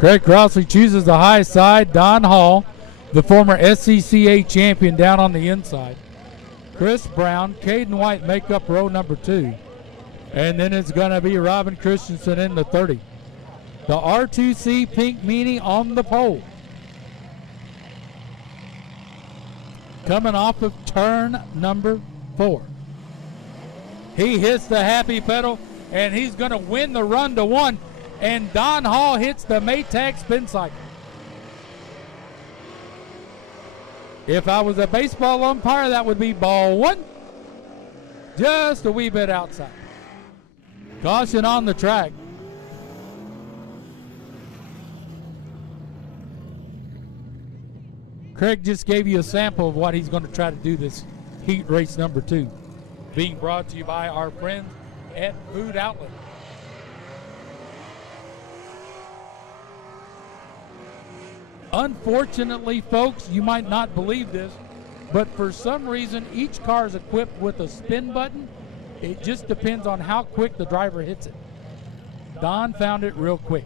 Craig Crossley chooses the high side. Don Hall, the former SCCA champion, down on the inside. Chris Brown, Caden White make up row number 2. And then it's going to be Robin Christensen in the 30. The R2C Pink Meanie on the pole. Coming off of turn number 4. He hits the happy pedal, and he's going to win the run to 1. And Don Hall hits the Maytag spin cycle. If I was a baseball umpire, that would be ball 1. Just a wee bit outside. Caution on the track. Craig just gave you a sample of what he's going to try to do this heat race number 2. Being brought to you by our friends at Food Outlet. Unfortunately, folks, you might not believe this, but for some reason, each car is equipped with a spin button. It just depends on how quick the driver hits it. Don found it real quick.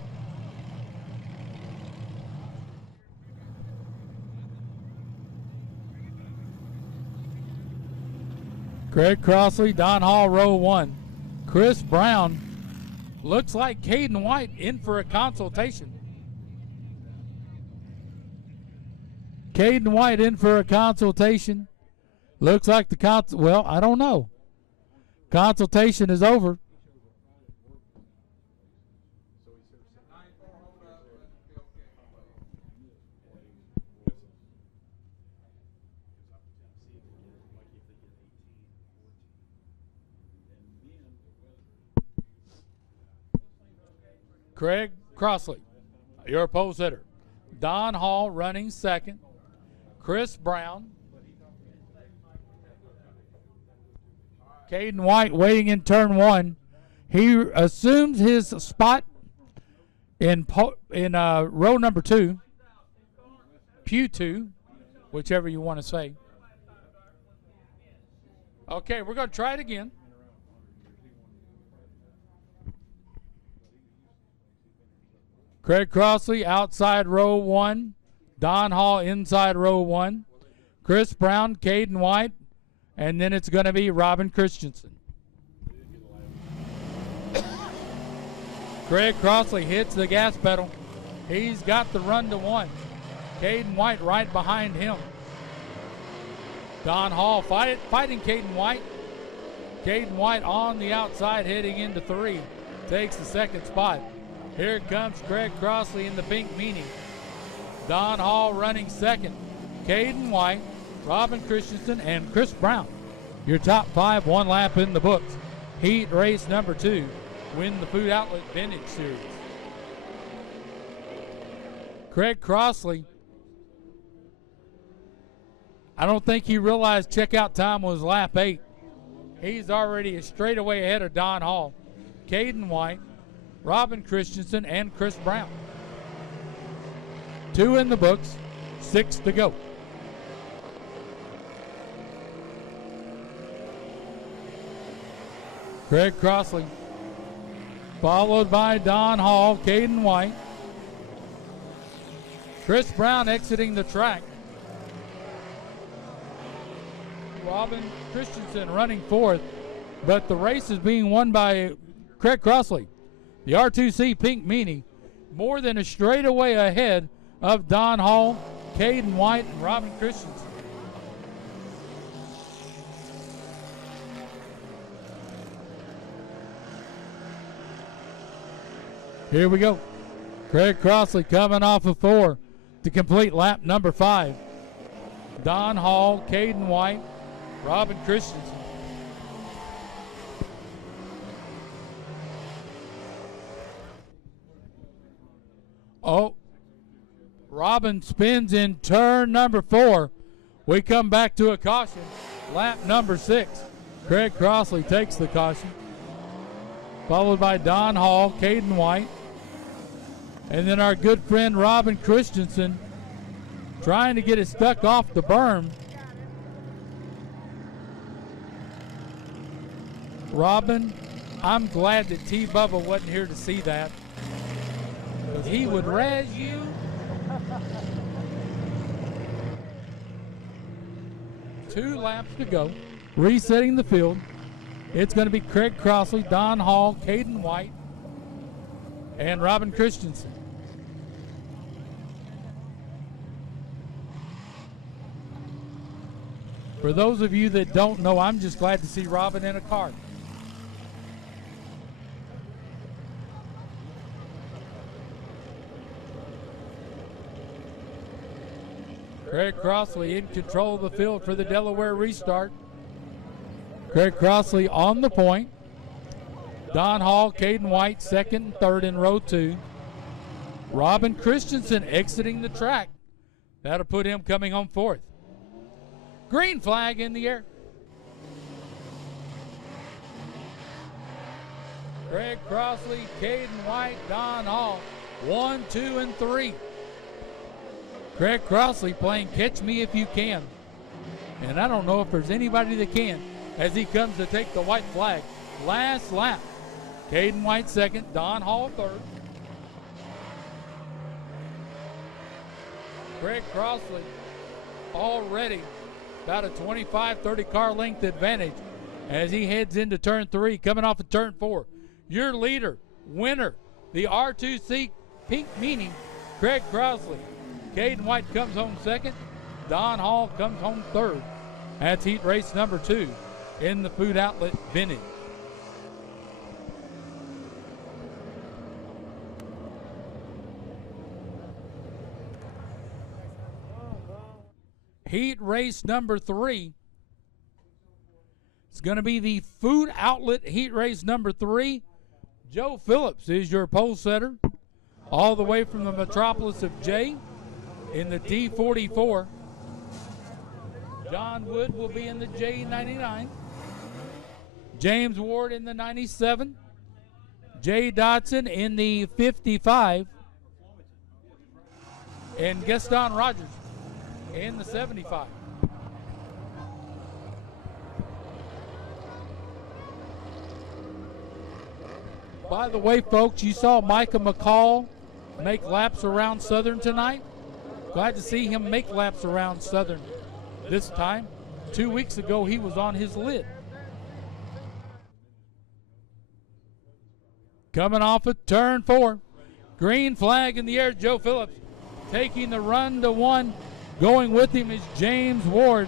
Craig Crossley, Don Hall, row 1. Chris Brown, looks like Caden White in for a consultation. Caden White in for a consultation. Looks like the well, I don't know. Consultation is over. Craig Crossley, your pole sitter. Don Hall running second. Chris Brown. Caden White waiting in turn 1. He assumes his spot in row number 2. Pew 2, whichever you want to say. Okay, we're going to try it again. Craig Crossley outside row 1. Don Hall inside row 1. Chris Brown, Caden White, and then it's going to be Robin Christensen. Craig Crossley hits the gas pedal. He's got the run to 1. Caden White right behind him. Don Hall fighting Caden White. Caden White on the outside heading into 3. Takes the second spot. Here comes Craig Crossley in the pink meanie. Don Hall running second. Caden White, Robin Christensen, and Chris Brown. Your top 5, 1 lap in the books. Heat race number 2. Win the Food Outlet Vintage Series. Craig Crossley, I don't think he realized checkout time was lap 8. He's already a straightaway ahead of Don Hall, Caden White, Robin Christensen, and Chris Brown. 2 in the books, 6 to go. Craig Crossley, followed by Don Hall, Caden White. Chris Brown exiting the track. Robin Christensen running 4th, but the race is being won by Craig Crossley. The R2C Pink Meanie, more than a straightaway ahead of Don Hall, Caden White, and Robin Christensen. Here we go. Craig Crossley coming off of 4 to complete lap number 5. Don Hall, Caden White, Robin Christensen. Oh, Robin spins in turn number 4. We come back to a caution. Lap number 6. Craig Crossley takes the caution. Followed by Don Hall, Caden White. And then our good friend Robin Christensen trying to get it stuck off the berm. Robin, I'm glad that T-Bubba wasn't here to see that. because he would razz you. Two laps to go. Resetting the field. It's going to be Craig Crossley, Don Hall, Caden White, and Robin Christensen. For those of you that don't know, I'm just glad to see Robin in a car. Craig Crossley in control of the field for the Delaware restart. Craig Crossley on the point. Don Hall, Caden White, second and third in row two. Robin Christensen exiting the track. That'll put him coming home fourth. Green flag in the air. Craig Crossley, Caden White, Don Hall, 1, 2, and 3. Craig Crossley playing catch me if you can. And I don't know if there's anybody that can as he comes to take the white flag. Last lap. Caden White second, Don Hall third. Craig Crossley already about a 25-30 car length advantage as he heads into turn 3, coming off of turn 4. Your leader, winner, the R2C pink meaning, Craig Crossley. Caden White comes home second. Don Hall comes home third. That's heat race number 2 in the Food Outlet Vintage. Heat race number 3. It's going to be the Food Outlet heat race number 3. Joe Phillips is your pole setter, all the way from the metropolis of J in the D44. John Wood will be in the J99. James Ward in the 97. Jay Dotson in the 55. And Gaston Rogers in the 75. By the way, folks, you saw Micah McCall make laps around Southern tonight. Glad to see him make laps around Southern this time. 2 weeks ago, he was on his lid. Coming off of turn 4. Green flag in the air. Joe Phillips taking the run to 1. Going with him is James Ward.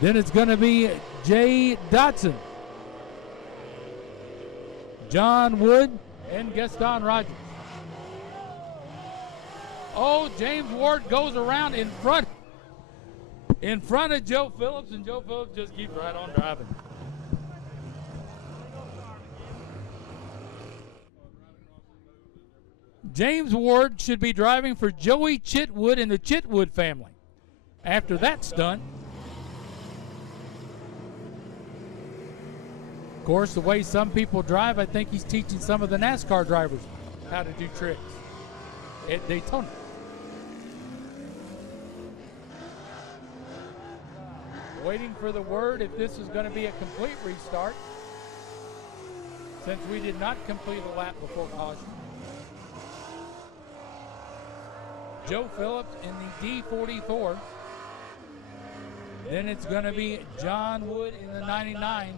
Then it's going to be Jay Dotson, John Wood, and Gaston Rogers. Oh, James Ward goes around in front of Joe Phillips, and Joe Phillips just keeps right on driving. James Ward should be driving for Joey Chitwood and the Chitwood family after that stunt. Of course, the way some people drive, I think he's teaching some of the NASCAR drivers how to do tricks at Daytona. Waiting for the word if this is going to be a complete restart, since we did not complete a lap before caution. Joe Phillips in the D44. Then it's going to be John Wood in the 99,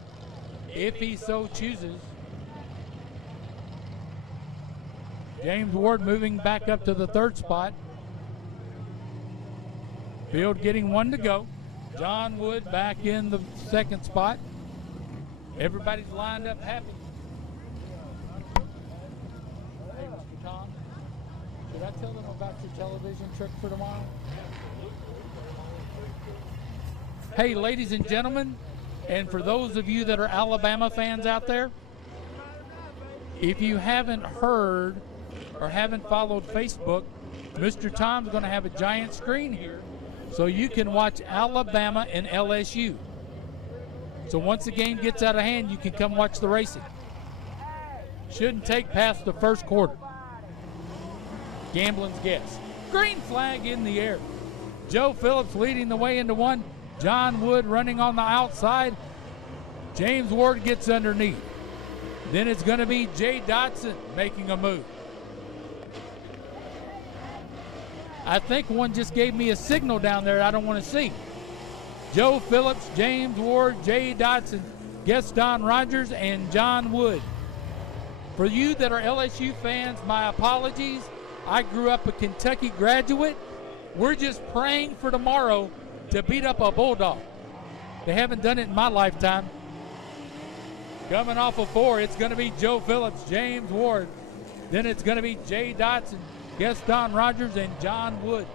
if he so chooses. James Ward moving back up to the 3rd spot. Field getting 1 to go. John Wood back in the 2nd spot. Everybody's lined up happy. Hey, Mr. Tom, should I tell them about your television trick for tomorrow? Hey, ladies and gentlemen, and for those of you that are Alabama fans out there, if you haven't heard or haven't followed Facebook, Mr. Tom's going to have a giant screen here so you can watch Alabama and LSU. So once the game gets out of hand, you can come watch the racing. Shouldn't take past the 1st quarter. Gambling's guess. Green flag in the air. Joe Phillips leading the way into 1. John Wood running on the outside. James Ward gets underneath. Then it's going to be Jay Dotson making a move. I think one just gave me a signal down there I don't want to see. Joe Phillips, James Ward, Jay Dotson, Gaston Rogers, and John Wood. For you that are LSU fans, my apologies. I grew up a Kentucky graduate. We're just praying for tomorrow to beat up a Bulldog. They haven't done it in my lifetime. Coming off of 4, it's going to be Joe Phillips, James Ward. Then it's going to be Jay Dotson, Gaston Rogers, and John Wood.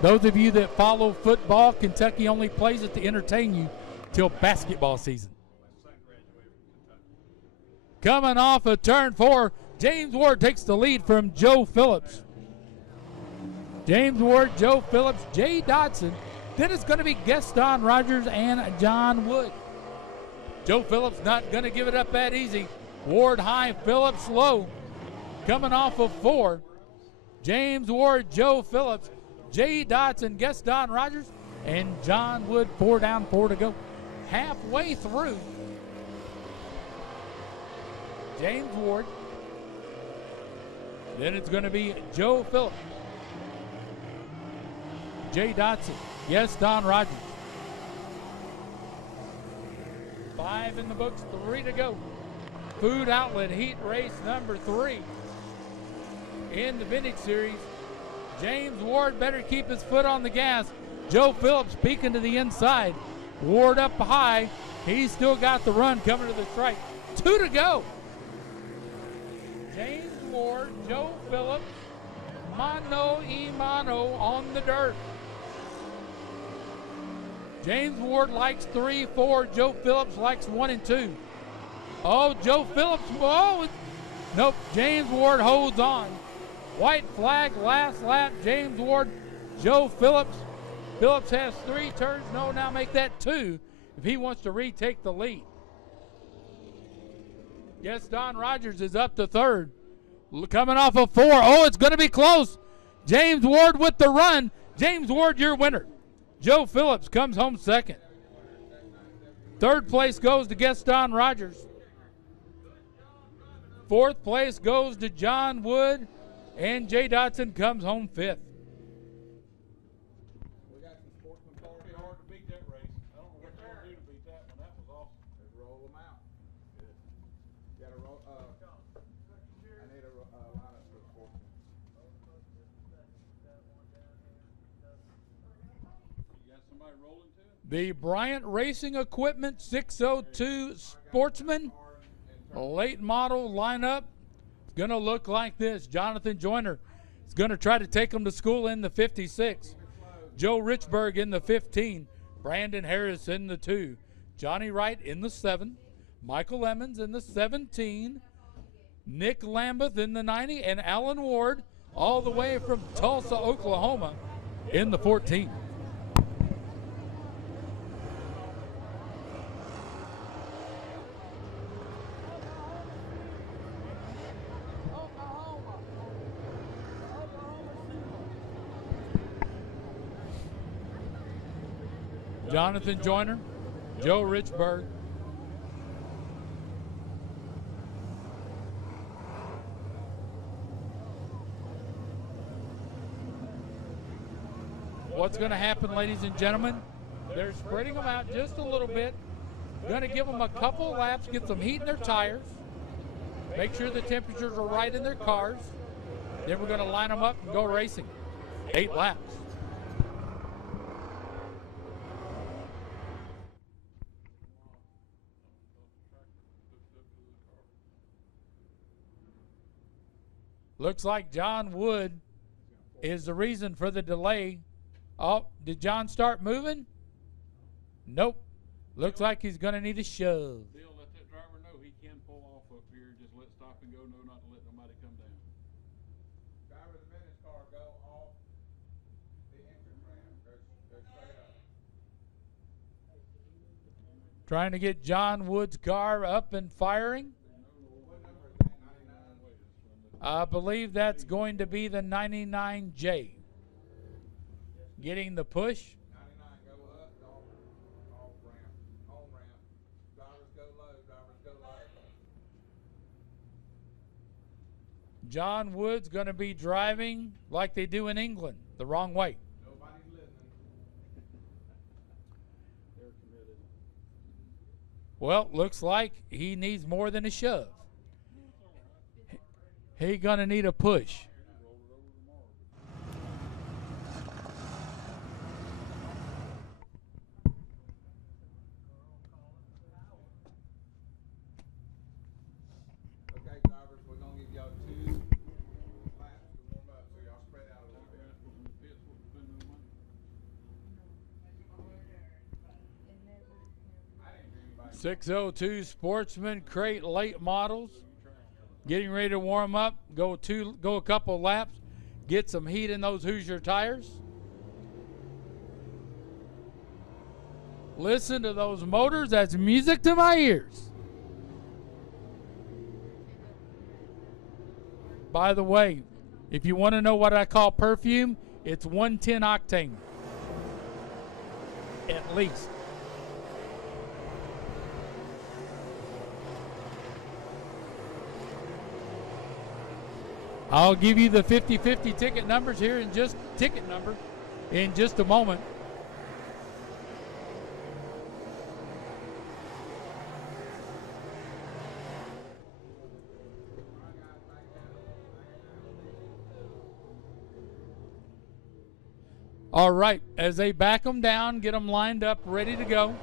Those of you that follow football, Kentucky only plays it to entertain you till basketball season. Coming off of turn 4, James Ward takes the lead from Joe Phillips. James Ward, Joe Phillips, Jay Dotson. Then it's going to be Gaston Rogers and John Wood. Joe Phillips not going to give it up that easy. Ward high, Phillips low. Coming off of 4, James Ward, Joe Phillips, Jay Dotson, Gaston Rogers, and John Wood. 4 down, 4 to go. Halfway through, James Ward. Then it's going to be Joe Phillips, Jay Dotson, Gaston Rogers. 5 in the books, 3 to go. Food Outlet Heat Race number 3 in the Vintage Series. James Ward better keep his foot on the gas. Joe Phillips peeking to the inside. Ward up high. He's still got the run coming to the strike. 2 to go. James Ward, Joe Phillips, mano y mano on the dirt. James Ward likes 3, 4. Joe Phillips likes 1 and 2. Oh, Joe Phillips, oh, nope, James Ward holds on. White flag, last lap, James Ward, Joe Phillips. Phillips has 3 turns, no, now make that 2 if he wants to retake the lead. Gaston Rogers is up to 3rd. Coming off of 4, oh, it's going to be close. James Ward with the run. James Ward, your winner. Joe Phillips comes home 2nd. 3rd place goes to Gaston Rogers. 4th place goes to John Wood, and Jay Dotson comes home 5th. We got some Sportsman cars. It'd be hard to beat that race. I don't know what they're going to do to beat that one. That was awesome. Just roll them out. Good. You got to roll. I need a lineup for Sportsman. You got somebody rolling too? The Bryant Racing Equipment 602 Sportsman late model lineup is going to look like this. Jonathan Joyner is going to try to take them to school in the 56. Joe Richburg in the 15. Brandon Harris in the 2. Johnny Wright in the 7. Michael Emmons in the 17. Nick Lambeth in the 90. And Alan Ward all the way from Tulsa, Oklahoma in the 14. Jonathan Joyner, Joe Richburg. What's going to happen, ladies and gentlemen? They're spreading them out just a little bit. Going to give them a couple laps, get some heat in their tires. Make sure the temperatures are right in their cars. Then we're going to line them up and go racing. 8 laps. Looks like John Wood is the reason for the delay. Oh, did John start moving? Nope. Looks like he's going to need a shove. Bill, let that driver know he can pull off up here. Just let stop and go. No, not to let nobody come down. Driver of the minutes car, go off the entrance ramp. Go straight up. Trying to get John Wood's car up and firing. I believe that's going to be the 99J. Getting the push. 99, go up, off ramp, on ramp, driver John Wood's going to be driving like they do in England, the wrong way. Nobody's listening. They're committed. Well, looks like he needs more than a shove. He's going to need a push. Okay, drivers, we're going to give y'all 2 laps to warm up so y'all spread out a little bit. 602 Sportsman crate late models. Getting ready to warm up. Go a couple laps. Get some heat in those Hoosier tires. Listen to those motors. That's music to my ears. By the way, if you want to know what I call perfume, it's 110 octane. At least. I'll give you the 50-50 ticket numbers here in just a moment. All right, as they back them down, get them lined up, ready to go.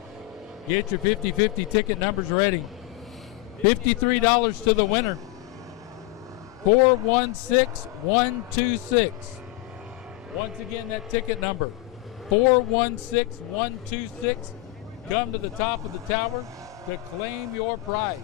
Get your 50-50 ticket numbers ready. $53 to the winner. 416126. Once again, that ticket number, 416126. Come to the top of the tower to claim your prize.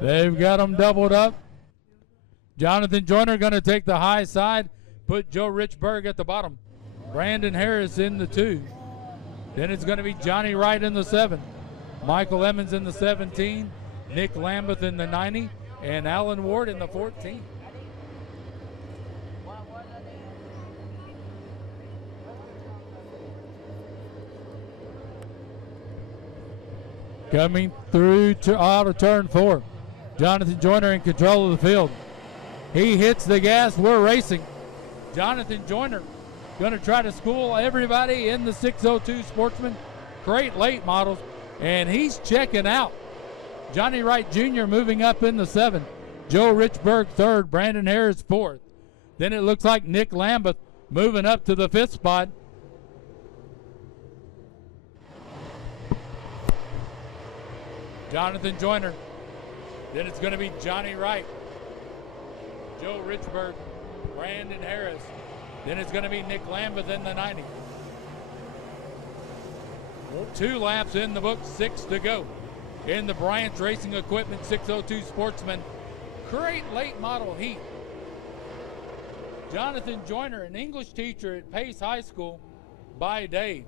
They've got them doubled up. Jonathan Joyner going to take the high side, put Joe Richburg at the bottom. Brandon Harris in the 2. Then it's going to be Johnny Wright in the 7. Michael Emmons in the 17. Nick Lambeth in the 90. And Alan Ward in the 14. Coming through to out of turn 4. Jonathan Joyner in control of the field. He hits the gas. We're racing. Jonathan Joyner going to try to school everybody in the 602 Sportsman crate late models, and he's checking out. Johnny Wright Jr. moving up in the 7. Joe Richburg 3rd. Brandon Harris 4th. Then it looks like Nick Lambeth moving up to the 5th spot. Jonathan Joyner. Then it's going to be Johnny Wright, Joe Richburg, Brandon Harris. Then it's going to be Nick Lambeth in the 90. 2 laps in the book, 6 to go. In the Bryant's Racing Equipment 602 Sportsman crate late model heat. Jonathan Joyner, an English teacher at Pace High School by day.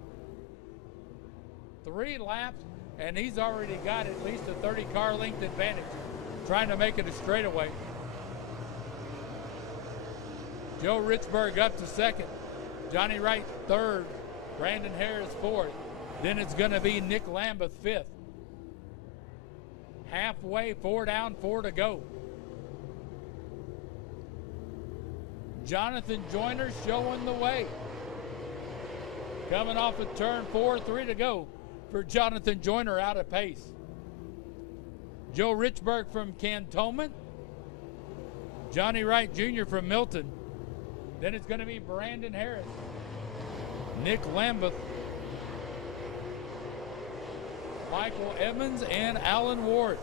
3 laps, and he's already got at least a 30 car length advantage, trying to make it a straightaway. Joe Richburg up to 2nd. Johnny Wright 3rd. Brandon Harris 4th. Then it's going to be Nick Lambeth 5th. Halfway, 4 down, 4 to go. Jonathan Joyner showing the way. Coming off of turn 4, 3 to go for Jonathan Joyner out of pace. Joe Richburg from Cantonment. Johnny Wright Jr. from Milton. Then it's going to be Brandon Harris, Nick Lambeth, Michael Evans, and Alan Ward.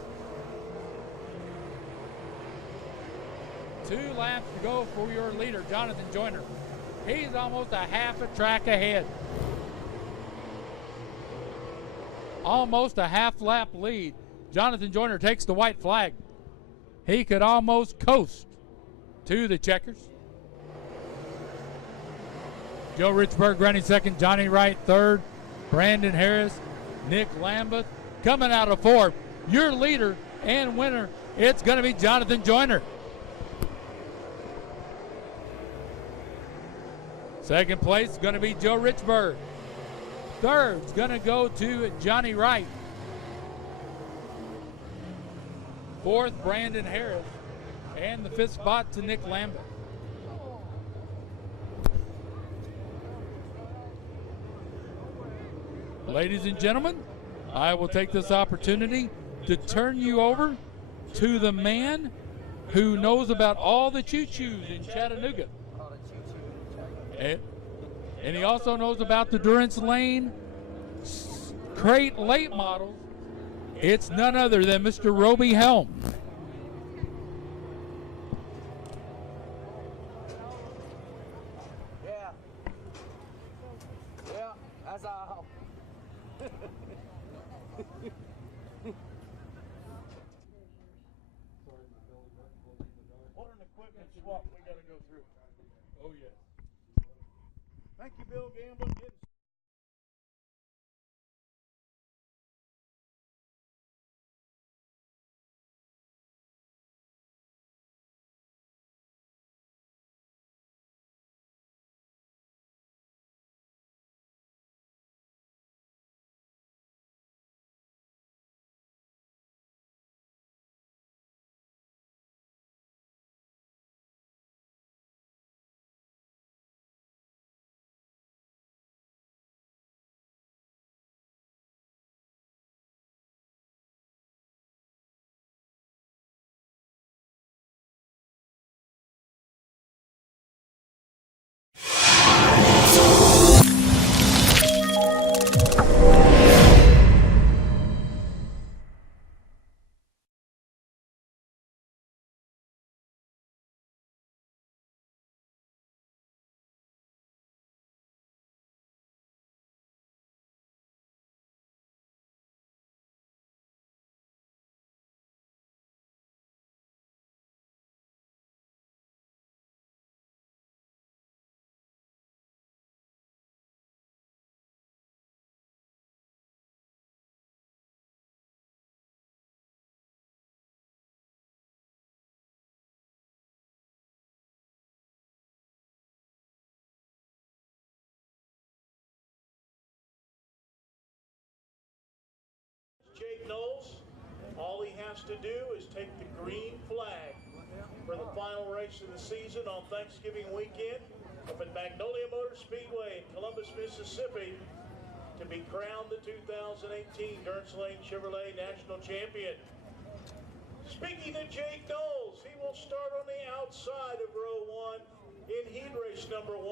2 laps to go for your leader, Jonathan Joyner. He's almost a half a track ahead. Almost a half lap lead. Jonathan Joyner takes the white flag. He could almost coast to the checkers. Joe Richburg running 2nd. Johnny Wright 3rd. Brandon Harris, Nick Lambeth, coming out of fourth. Your leader and winner, it's going to be Jonathan Joyner. Second place is going to be Joe Richburg. Third is going to go to Johnny Wright. Fourth, Brandon Harris. And the fifth spot to Nick Lambert. Ladies and gentlemen, I will take this opportunity to turn you over to the man who knows about all the choo-choos in Chattanooga. And he also knows about the Durance Lane crate late models. It's none other than Mr. Roby Helm. Yeah, that's all. What an equipment swap we got to go through. Oh, yes. Thank you, Bill Gamble. Jake Knowles, all he has to do is take the green flag for the final race of the season on Thanksgiving weekend up at Magnolia Motor Speedway in Columbus, Mississippi, to be crowned the 2018 Durance Lane Chevrolet National Champion. Speaking of Jake Knowles, he will start on the outside of row 1 in heat race number 1.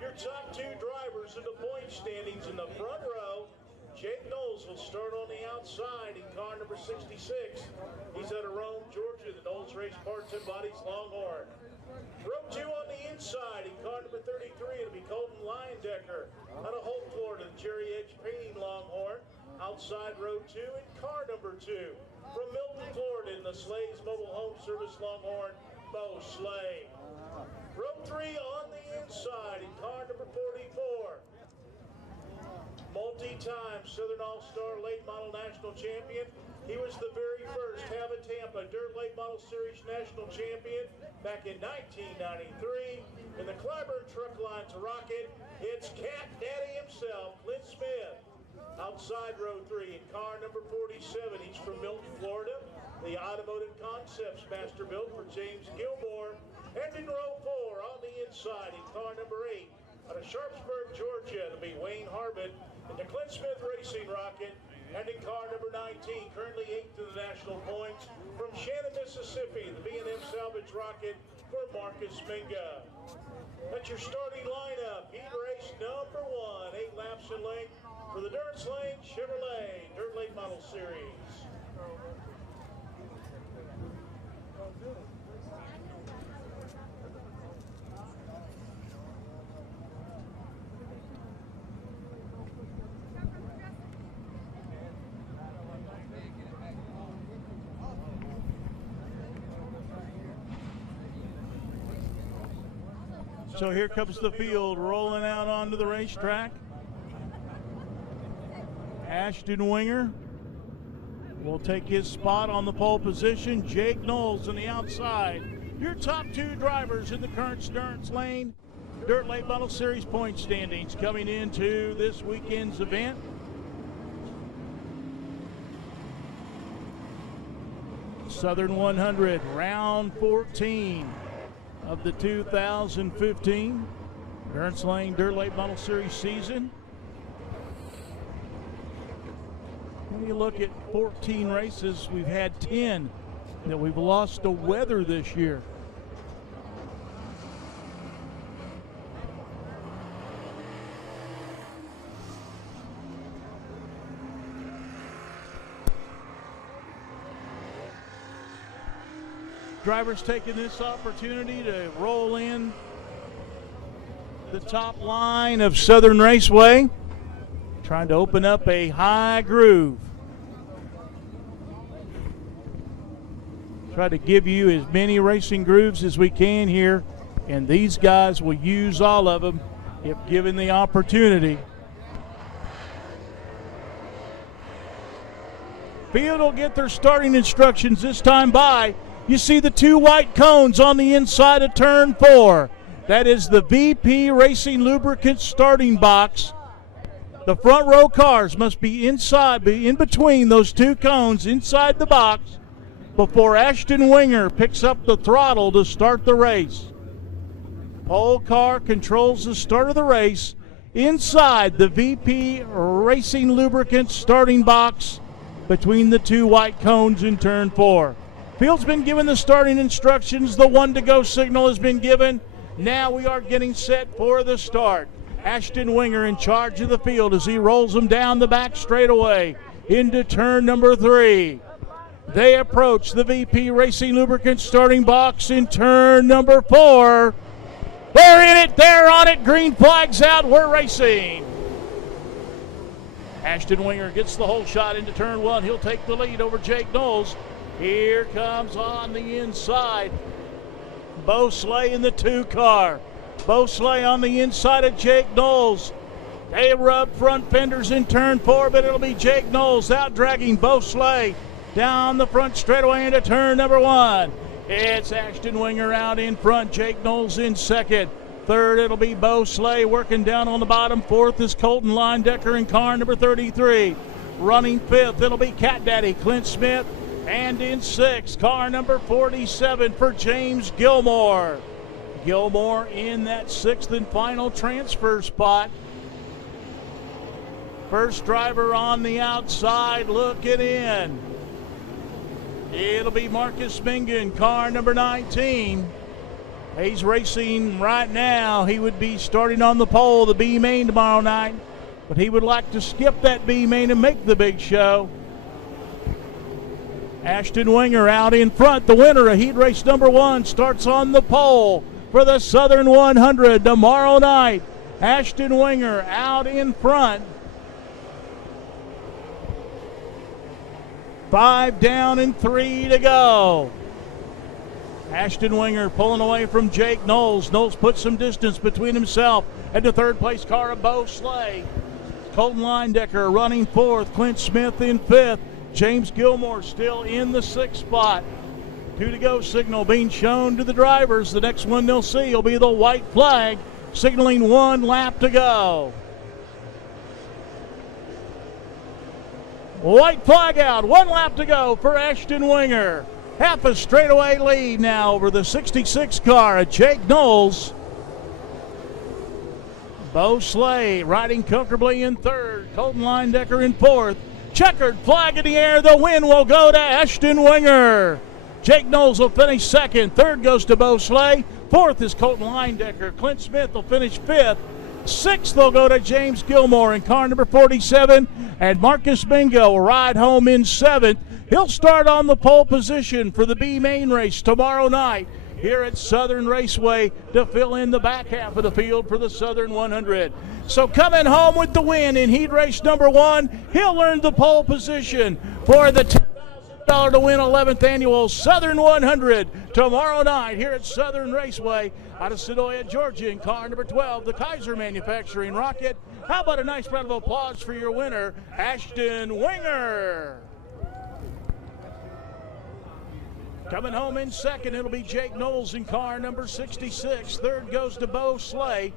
Your top two drivers in the point standings in the front row. Jake Knowles will start on the outside in car number 66. He's out of Rome, Georgia, the Knowles Race Parts and Bodies Longhorn. Row 2 on the inside in car number 33, it'll be Colton Leyendecker. Out of Holt, Florida, the Cherry Edge Painting Longhorn. Outside row 2 in car number 2. From Milton, Florida, in the Slade's Mobile Home Service Longhorn, Bo Slade. Row 3 on the inside in car number 44. Multi-time Southern All-Star Late Model National Champion. He was the very first Hava Tampa Dirt Late Model Series National Champion back in 1993. In the Clyburn Truck Lines Rocket, it's Cat Daddy himself, Clint Smith. Outside row 3 in car number 47, he's from Milton, Florida. The Automotive Concepts Masterbuilt for James Gilmore. And in row 4 on the inside in car number 8, out of Sharpsburg, Georgia, it'll be Wayne Harbin in the Clint Smith Racing Rocket. And in car number 19, currently 8th to the national points, from Shannon, Mississippi, the B&M Salvage Rocket for Marcus Minga. That's your starting lineup. Heat race number 1, 8 laps in length for the Durance Lane Chevrolet Dirt Late Model Series. So here comes the field rolling out onto the racetrack. Ashton Winger will take his spot on the pole position. Jake Knowles on the outside. Your top two drivers in the current Stearns Lane Dirt Late Model Series point standings coming into this weekend's event. Southern 100, round 14 of the 2015 Stearns Lane Dirt Late Model Series season. When you look at 14 races, we've had 10 that we've lost to weather this year. Drivers taking this opportunity to roll in the top line of Southern Raceway, trying to open up a high groove. Try to give you as many racing grooves as we can here, and these guys will use all of them if given the opportunity. Field will get their starting instructions this time by. You see the two white cones on the inside of turn 4. That is the VP Racing Lubricant starting box. The front row cars must be in between those two cones inside the box before Ashton Winger picks up the throttle to start the race. Pole car controls the start of the race inside the VP Racing Lubricant starting box between the two white cones in turn 4. Field's been given the starting instructions. The 1-to-go signal has been given. Now we are getting set for the start. Ashton Winger in charge of the field as he rolls them down the back straightaway into turn number 3. They approach the VP Racing Lubricant starting box in turn number 4. They're in it. They're on it. Green flag's out. We're racing. Ashton Winger gets the whole shot into turn 1. He'll take the lead over Jake Knowles. Here comes on the inside Bo Slay in the 2 car. Bo Slay on the inside of Jake Knowles. They rub front fenders in turn 4, but it'll be Jake Knowles out dragging Bo Slay down the front straightaway into turn number 1. It's Ashton Winger out in front. Jake Knowles in second. Third, it'll be Bo Slay working down on the bottom. Fourth is Colton Linedecker in car number 33. Running fifth, it'll be Cat Daddy Clint Smith. And in 6th, car number 47 for James Gilmore. Gilmore in that 6th and final transfer spot. First driver on the outside looking in. It'll be Marcus Mingan, car number 19. He's racing right now. He would be starting on the pole, the B main tomorrow night, but he would like to skip that B main and make the big show. Ashton Winger out in front. The winner of heat race number 1 starts on the pole for the Southern 100 tomorrow night. Ashton Winger out in front. 5 down and 3 to go. Ashton Winger pulling away from Jake Knowles. Knowles puts some distance between himself and the third place car of Bo Slay. Colton Linedecker running 4th. Clint Smith in 5th. James Gilmore still in the 6th spot. 2-to-go signal being shown to the drivers. The next one they'll see will be the white flag signaling 1 lap to go. White flag out, 1 lap to go for Ashton Winger. Half a straightaway lead now over the 66 car of Jake Knowles. Bo Slay riding comfortably in 3rd. Colton Linedecker in 4th. Checkered flag in the air. The win will go to Ashton Winger. Jake Knowles will finish 2nd. 3rd goes to Bo Slay. 4th is Colton Linedecker. Clint Smith will finish 5th. 6th will go to James Gilmore in car number 47. And Marcus Mingo will ride home in 7th. He'll start on the pole position for the B main race tomorrow night here at Southern Raceway to fill in the back half of the field for the Southern 100. So coming home with the win in heat race number 1, he'll earn the pole position for the $10,000 to win 11th annual Southern 100 tomorrow night here at Southern Raceway out of Sedoya, Georgia in car number 12, the Kaiser Manufacturing Rocket. How about a nice round of applause for your winner, Ashton Winger? Coming home in second, it'll be Jake Knowles in car number 66. Third goes to Bo Slay.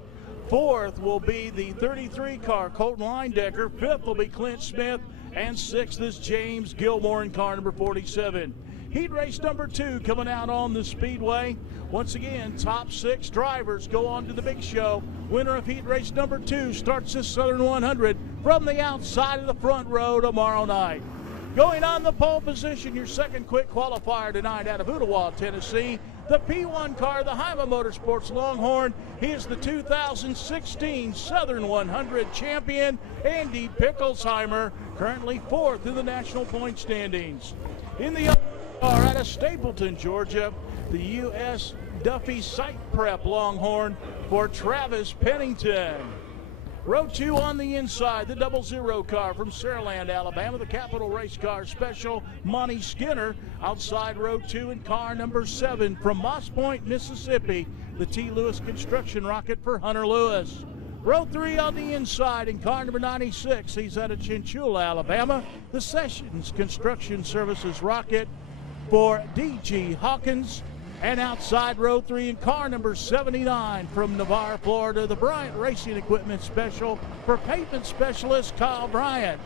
Fourth will be the 33 car, Colton Leindecker. Fifth will be Clint Smith. And sixth is James Gilmore in car number 47. Heat race number 2 coming out on the speedway. Once again, top 6 drivers go on to the big show. Winner of heat race number 2 starts this Southern 100 from the outside of the front row tomorrow night. Going on the pole position, your second quick qualifier tonight out of Ottawa, Tennessee. The P1 car, the Hyma Motorsports Longhorn. He is the 2016 Southern 100 champion, Andy Pickelsheimer, currently 4th in the national point standings. In the other car out of Stapleton, Georgia, the U.S. Duffy Site Prep Longhorn for Travis Pennington. Row 2 on the inside, the 00 car from Saraland, Alabama, the Capital Race Car Special, Monty Skinner. Outside row 2 in car number 7 from Moss Point, Mississippi, the T. Lewis Construction Rocket for Hunter Lewis. Row 3 on the inside in car number 96, he's out of Chinchula, Alabama, the Sessions Construction Services Rocket for D.G. Hawkins. And outside row 3 in car number 79 from Navarre, Florida, the Bryant Racing Equipment Special for pavement specialist Kyle Bryant.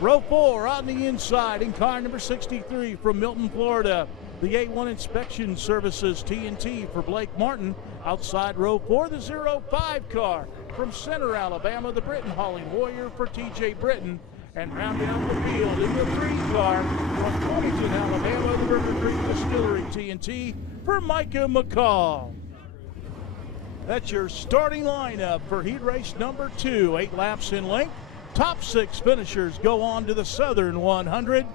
Row 4 on the inside in car number 63 from Milton, Florida, the A1 Inspection Services TNT for Blake Martin. Outside row 4, the 05 car from Center, Alabama, the Britton Hauling Warrior for TJ Britton. And rounding out the field in the 3 car from Bloomington, Alabama, the River Creek Distillery TNT for Micah McCall. That's your starting lineup for heat race number 2. 8 laps in length. Top 6 finishers go on to the Southern 100.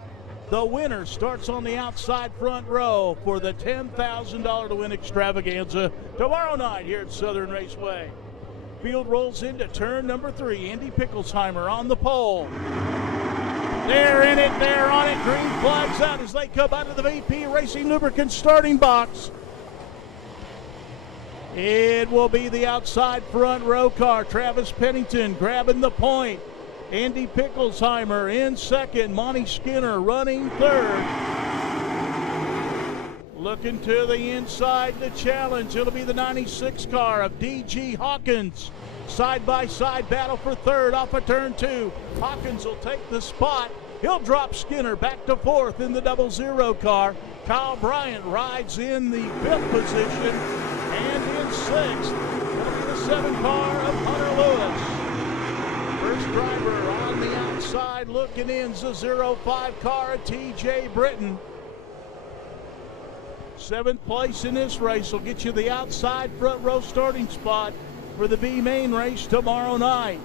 The winner starts on the outside front row for the $10,000 to win extravaganza tomorrow night here at Southern Raceway. Field rolls into turn number 3. Andy Pickelsheimer on the pole. They're in it, they're on it. Green flags out as they come out of the VP Racing Lubricants starting box. It will be the outside front row car. Travis Pennington grabbing the point. Andy Pickelsheimer in second. Monty Skinner running third. Looking to the inside to challenge. It'll be the 96 car of D.G. Hawkins. Side-by-side battle for third off of turn 2. Hawkins will take the spot. He'll drop Skinner back to 4th in the 00 car. Kyle Bryant rides in the 5th position. And in 6th, it'll be the 7 car of Hunter Lewis. First driver on the outside looking in's the 05 car of T.J. Britton. 7th place in this race will get you the outside front row starting spot for the B main race tomorrow night.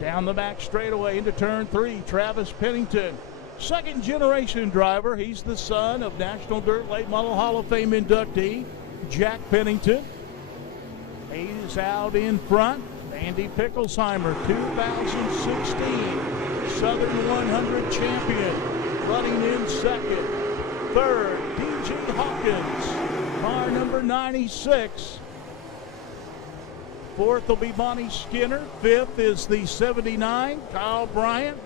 Down the back straightaway into turn 3, Travis Pennington. Second generation driver. He's the son of National Dirt Late Model Hall of Fame inductee Jack Pennington. He's out in front. Andy Pickelsheimer, 2016 Southern 100 champion, running in second. Third, D.G. Hawkins, car number 96. Fourth will be Monty Skinner. Fifth is the 79, Kyle Bryant.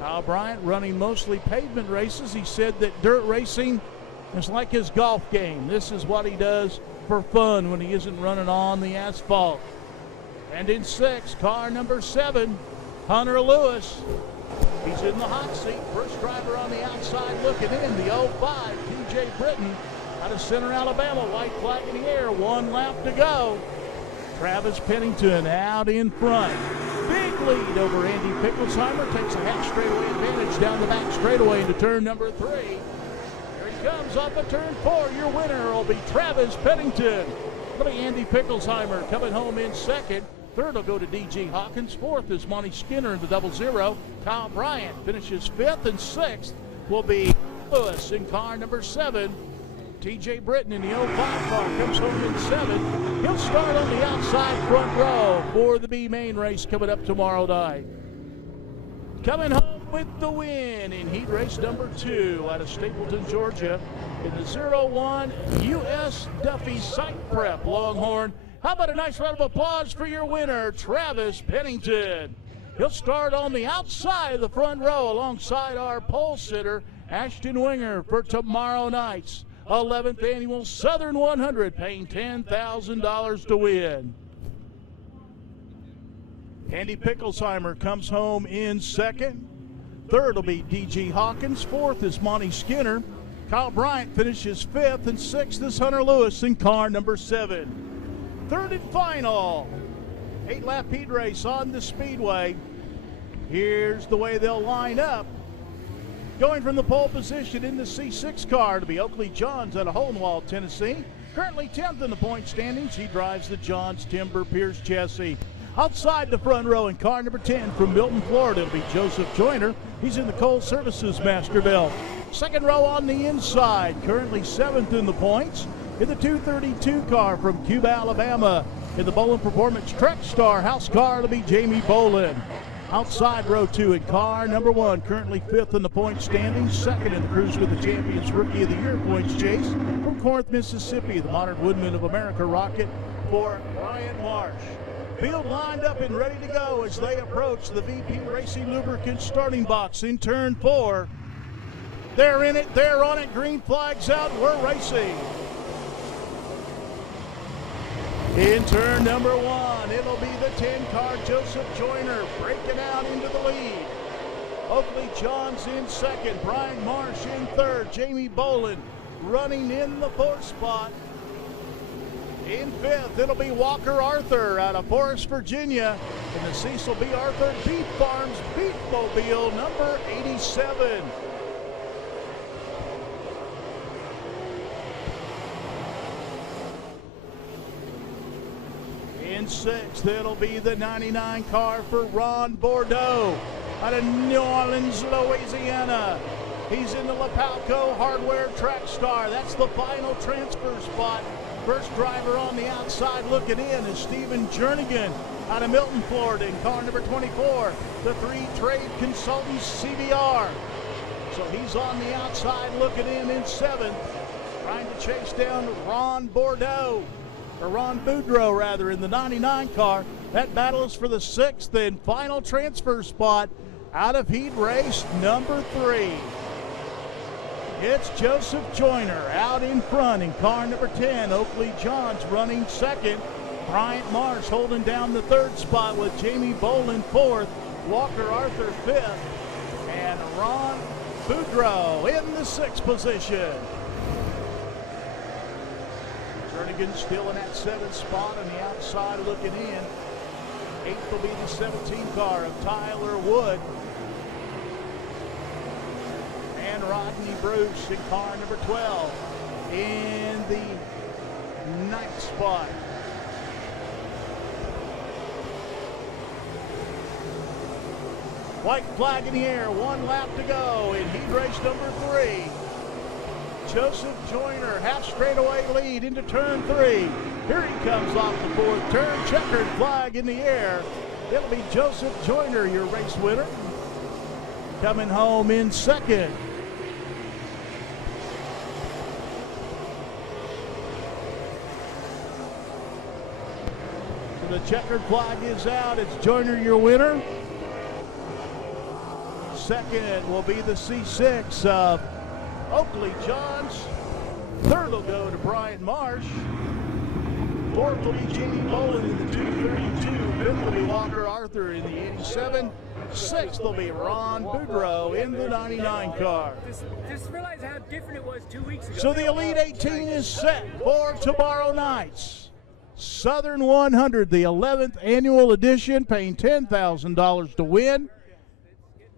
Kyle Bryant running mostly pavement races. He said that dirt racing is like his golf game. This is what he does for fun when he isn't running on the asphalt. And in 6th, car number 7, Hunter Lewis. He's in the hot seat. First driver on the outside looking in, the 05, T.J. Britton out of Center, Alabama. White flag in the air, 1 lap to go. Travis Pennington out in front. Big lead over Andy Pickelsheimer. Takes a half straightaway advantage down the back straightaway into turn number 3. Here he comes off of turn 4. Your winner will be Travis Pennington. It'll be Andy Pickelsheimer coming home in second. Third will go to D.G. Hawkins. Fourth is Monty Skinner in the 00. Kyle Bryant finishes 5th, and 6th will be Lewis in car number 7. T.J. Britton in the 05 car comes home in 7th. He'll start on the outside front row for the B main race coming up tomorrow night. Coming home with the win in heat race number 2 out of Stapleton, Georgia, in the 01 U.S. Duffy Site Prep Longhorn. How about a nice round of applause for your winner, Travis Pennington? He'll start on the outside of the front row alongside our pole sitter, Ashton Winger, for tomorrow night's 11th Annual Southern 100, paying $10,000 to win. Andy Picklesheimer comes home in second. Third will be D.G. Hawkins. Fourth is Monty Skinner. Kyle Bryant finishes fifth, and sixth is Hunter Lewis in car number 7. Third and final. 8-lap heat race on the speedway. Here's the way they'll line up. Going from the pole position in the C6 car to be Oakley Johns out of Hohenwald, Tennessee. Currently 10th in the point standings. He drives the Johns Timber Pierce chassis. Outside the front row in car number 10 from Milton, Florida, it'll be Joseph Joyner. He's in the Coal Services Masterville. Second row on the inside, currently 7th in the points. In the 232 car from Cuba, Alabama. In the Bolin Performance Trek Star House car, it'll be Jamie Bolin. Outside row 2 in car number 1, currently 5th in the point standings, 2nd in the Cruise with the Champions Rookie of the Year points chase from Corinth, Mississippi, the Modern Woodman of America rocket for Brian Marsh. Field lined up and ready to go as they approach the VP Racing Lubricants starting box in turn 4. They're in it, they're on it, green flags out, we're racing. In turn number 1, it'll be the 10-car Joseph Joyner breaking out into the lead. Oakley Johns in second, Brian Marsh in third, Jamie Bolin running in the 4th spot. In 5th, it'll be Walker Arthur out of Forest, Virginia. In the Cecil B. Arthur Beef Farms Beefmobile number 87. In 6th, it'll be the 99 car for Ron Bordeaux out of New Orleans, Louisiana. He's in the Lapalco Hardware Track Star. That's the final transfer spot. First driver on the outside looking in is Stephen Jernigan out of Milton, Florida in car number 24, the 3 Trade Consultants CBR. So he's on the outside looking in 7th, trying to chase down Ron Boudreau rather, in the 99 car. That battle is for the 6th and final transfer spot out of heat race number 3. It's Joseph Joyner out in front in car number 10. Oakley Johns running second. Bryant Marsh holding down the 3rd spot with Jamie Bolin 4th. Walker Arthur 5th. And Ron Boudreau in the 6th position. Jernigan still in that 7th spot on the outside looking in. 8th will be the 17 car of Tyler Wood. And Rodney Bruce in car number 12 in the 9th spot. White flag in the air, 1 lap to go in heat race number 3. Joseph Joyner, half straightaway lead into turn 3. Here he comes off the 4th turn, checkered flag in the air. It'll be Joseph Joyner, your race winner. Coming home in second. So the checkered flag is out. It's Joyner, your winner. Second will be the C6 of Oakley Johns. Third will go to Brian Marsh. Fourth will be Jamie Bolin in the 232. Fifth will be Walker Arthur in the 87. Sixth will be Ron Boudreau in the 99 car. Just realize how different it was 2 weeks ago. So the Elite 18 is set for tomorrow night's Southern 100, the 11th annual edition, paying $10,000 to win.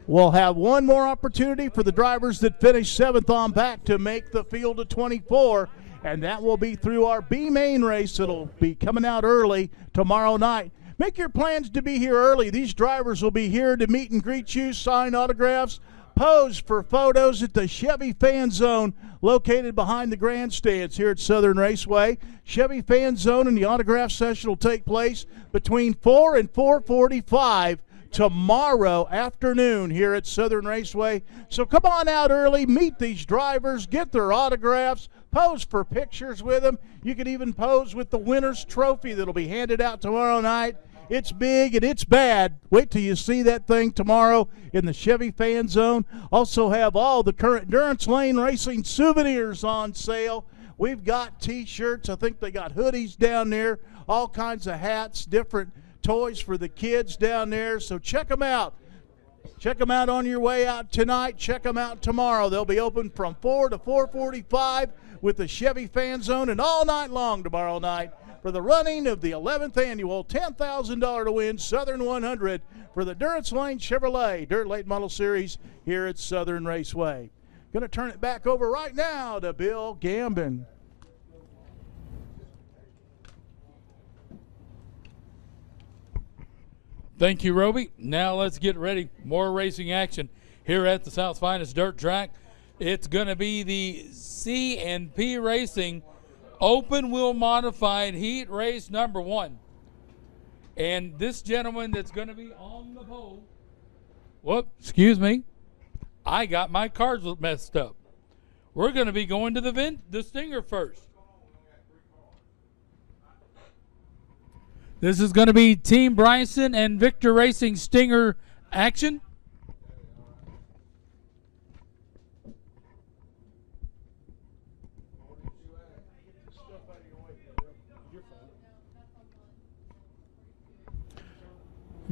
We'll have one more opportunity for the drivers that finish 7th on back to make the field of 24, and that will be through our B main race. It'll be coming out early tomorrow night. Make your plans to be here early. These drivers will be here to meet and greet you, sign autographs, pose for photos at the Chevy Fan Zone located behind the grandstands here at Southern Raceway. Chevy Fan Zone and the autograph session will take place between 4 and 4:45 tomorrow afternoon here at Southern Raceway. So come on out early, meet these drivers, get their autographs, pose for pictures with them. You can even pose with the winner's trophy that'll be handed out tomorrow night It's big and it's bad. Wait till you see that thing tomorrow in the Chevy Fan Zone. Also have all the current Endurance Lane Racing souvenirs on sale. We've got T-shirts. I think they got hoodies down there, all kinds of hats, different toys for the kids down there. So check them out. Check them out on your way out tonight. Check them out tomorrow. They'll be open from 4 to 4:45 with the Chevy Fan Zone, and all night long tomorrow night for the running of the 11th annual $10,000 to win Southern 100 for the Endurance Lane Chevrolet Dirt Late Model Series here at Southern Raceway. Going to turn it back over right now to Bill Gambin. Thank you, Roby. Now let's get ready. More racing action here at the South's Finest Dirt Track. It's going to be the C&P Racing Open Wheel Modified Heat Race number 1. And this gentleman that's going to be on the pole, excuse me, I got my cards messed up. We're going to be going to the Stinger first. This is going to be Team Bryson and Victor Racing Stinger action.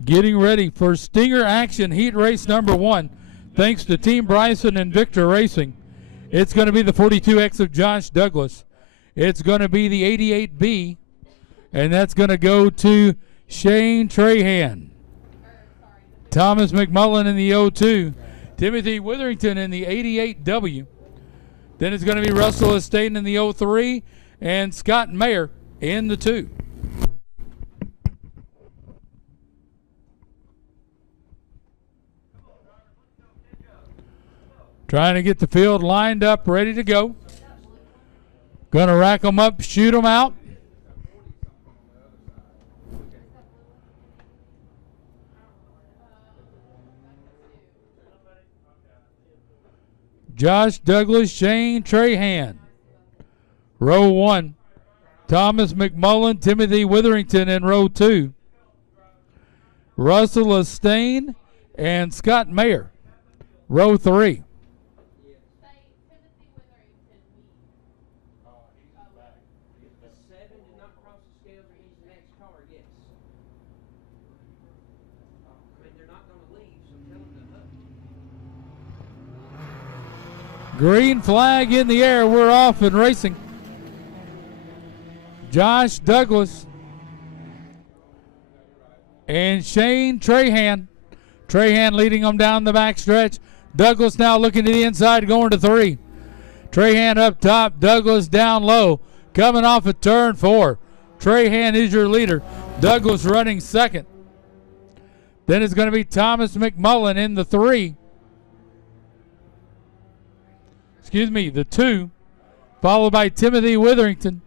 Getting ready for Stinger action, heat race number 1. Thanks to Team Bryson and Victor Racing. It's going to be the 42X of Josh Douglas. It's going to be the 88B. And that's going to go to Shane Trahan. Thomas McMullen in the 02. Timothy Witherington in the 88W. Then it's going to be Russell Estate in the 03 and Scott Mayer in the 2. Trying to get the field lined up, ready to go. Going to rack them up, shoot them out. Josh Douglas, Shane Trahan. Row 1, Thomas McMullen, Timothy Witherington in row 2. Russell Estain and Scott Mayer. Row 3. Green flag in the air. We're off and racing. Josh Douglas and Shane Trahan. Trahan leading them down the back stretch. Douglas now looking to the inside, going to 3. Trahan up top, Douglas down low. Coming off of turn 4. Trahan is your leader. Douglas running second. Then it's going to be Thomas McMullen in the 3. Excuse me, the 2, followed by Timothy Witherington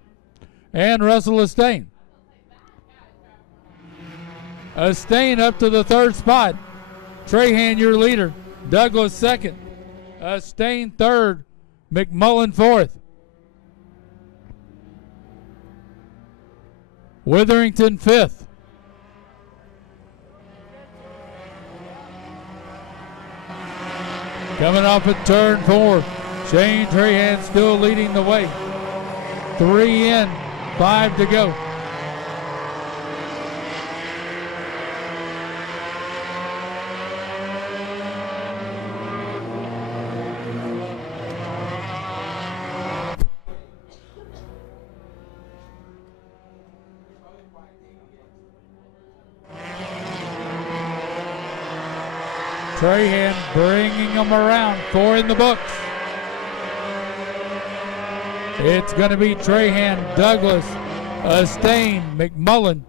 and Russell Estain. Estain up to the 3rd spot. Trahan, your leader. Douglas second. Estain 3rd. McMullen 4th. Witherington 5th. Coming off at turn 4. Shane Trahan still leading the way. 3 in, 5 to go. Trahan bringing them around. 4 in the books. It's going to be Trahan, Douglas, Estain, McMullen,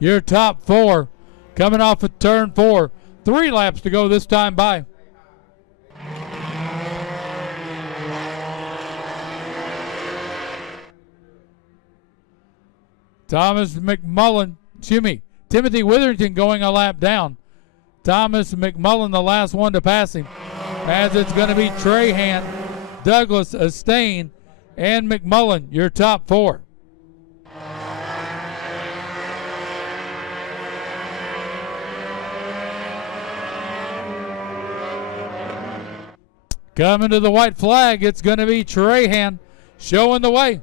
your top 4. Coming off of turn 4. 3 laps to go this time by. Thomas McMullen, Timothy Witherington going a lap down. Thomas McMullen, the last one to pass him, as it's going to be Trahan, Douglas, Estain, and McMullen, your top 4. Coming to the white flag, it's going to be Trahan showing the way.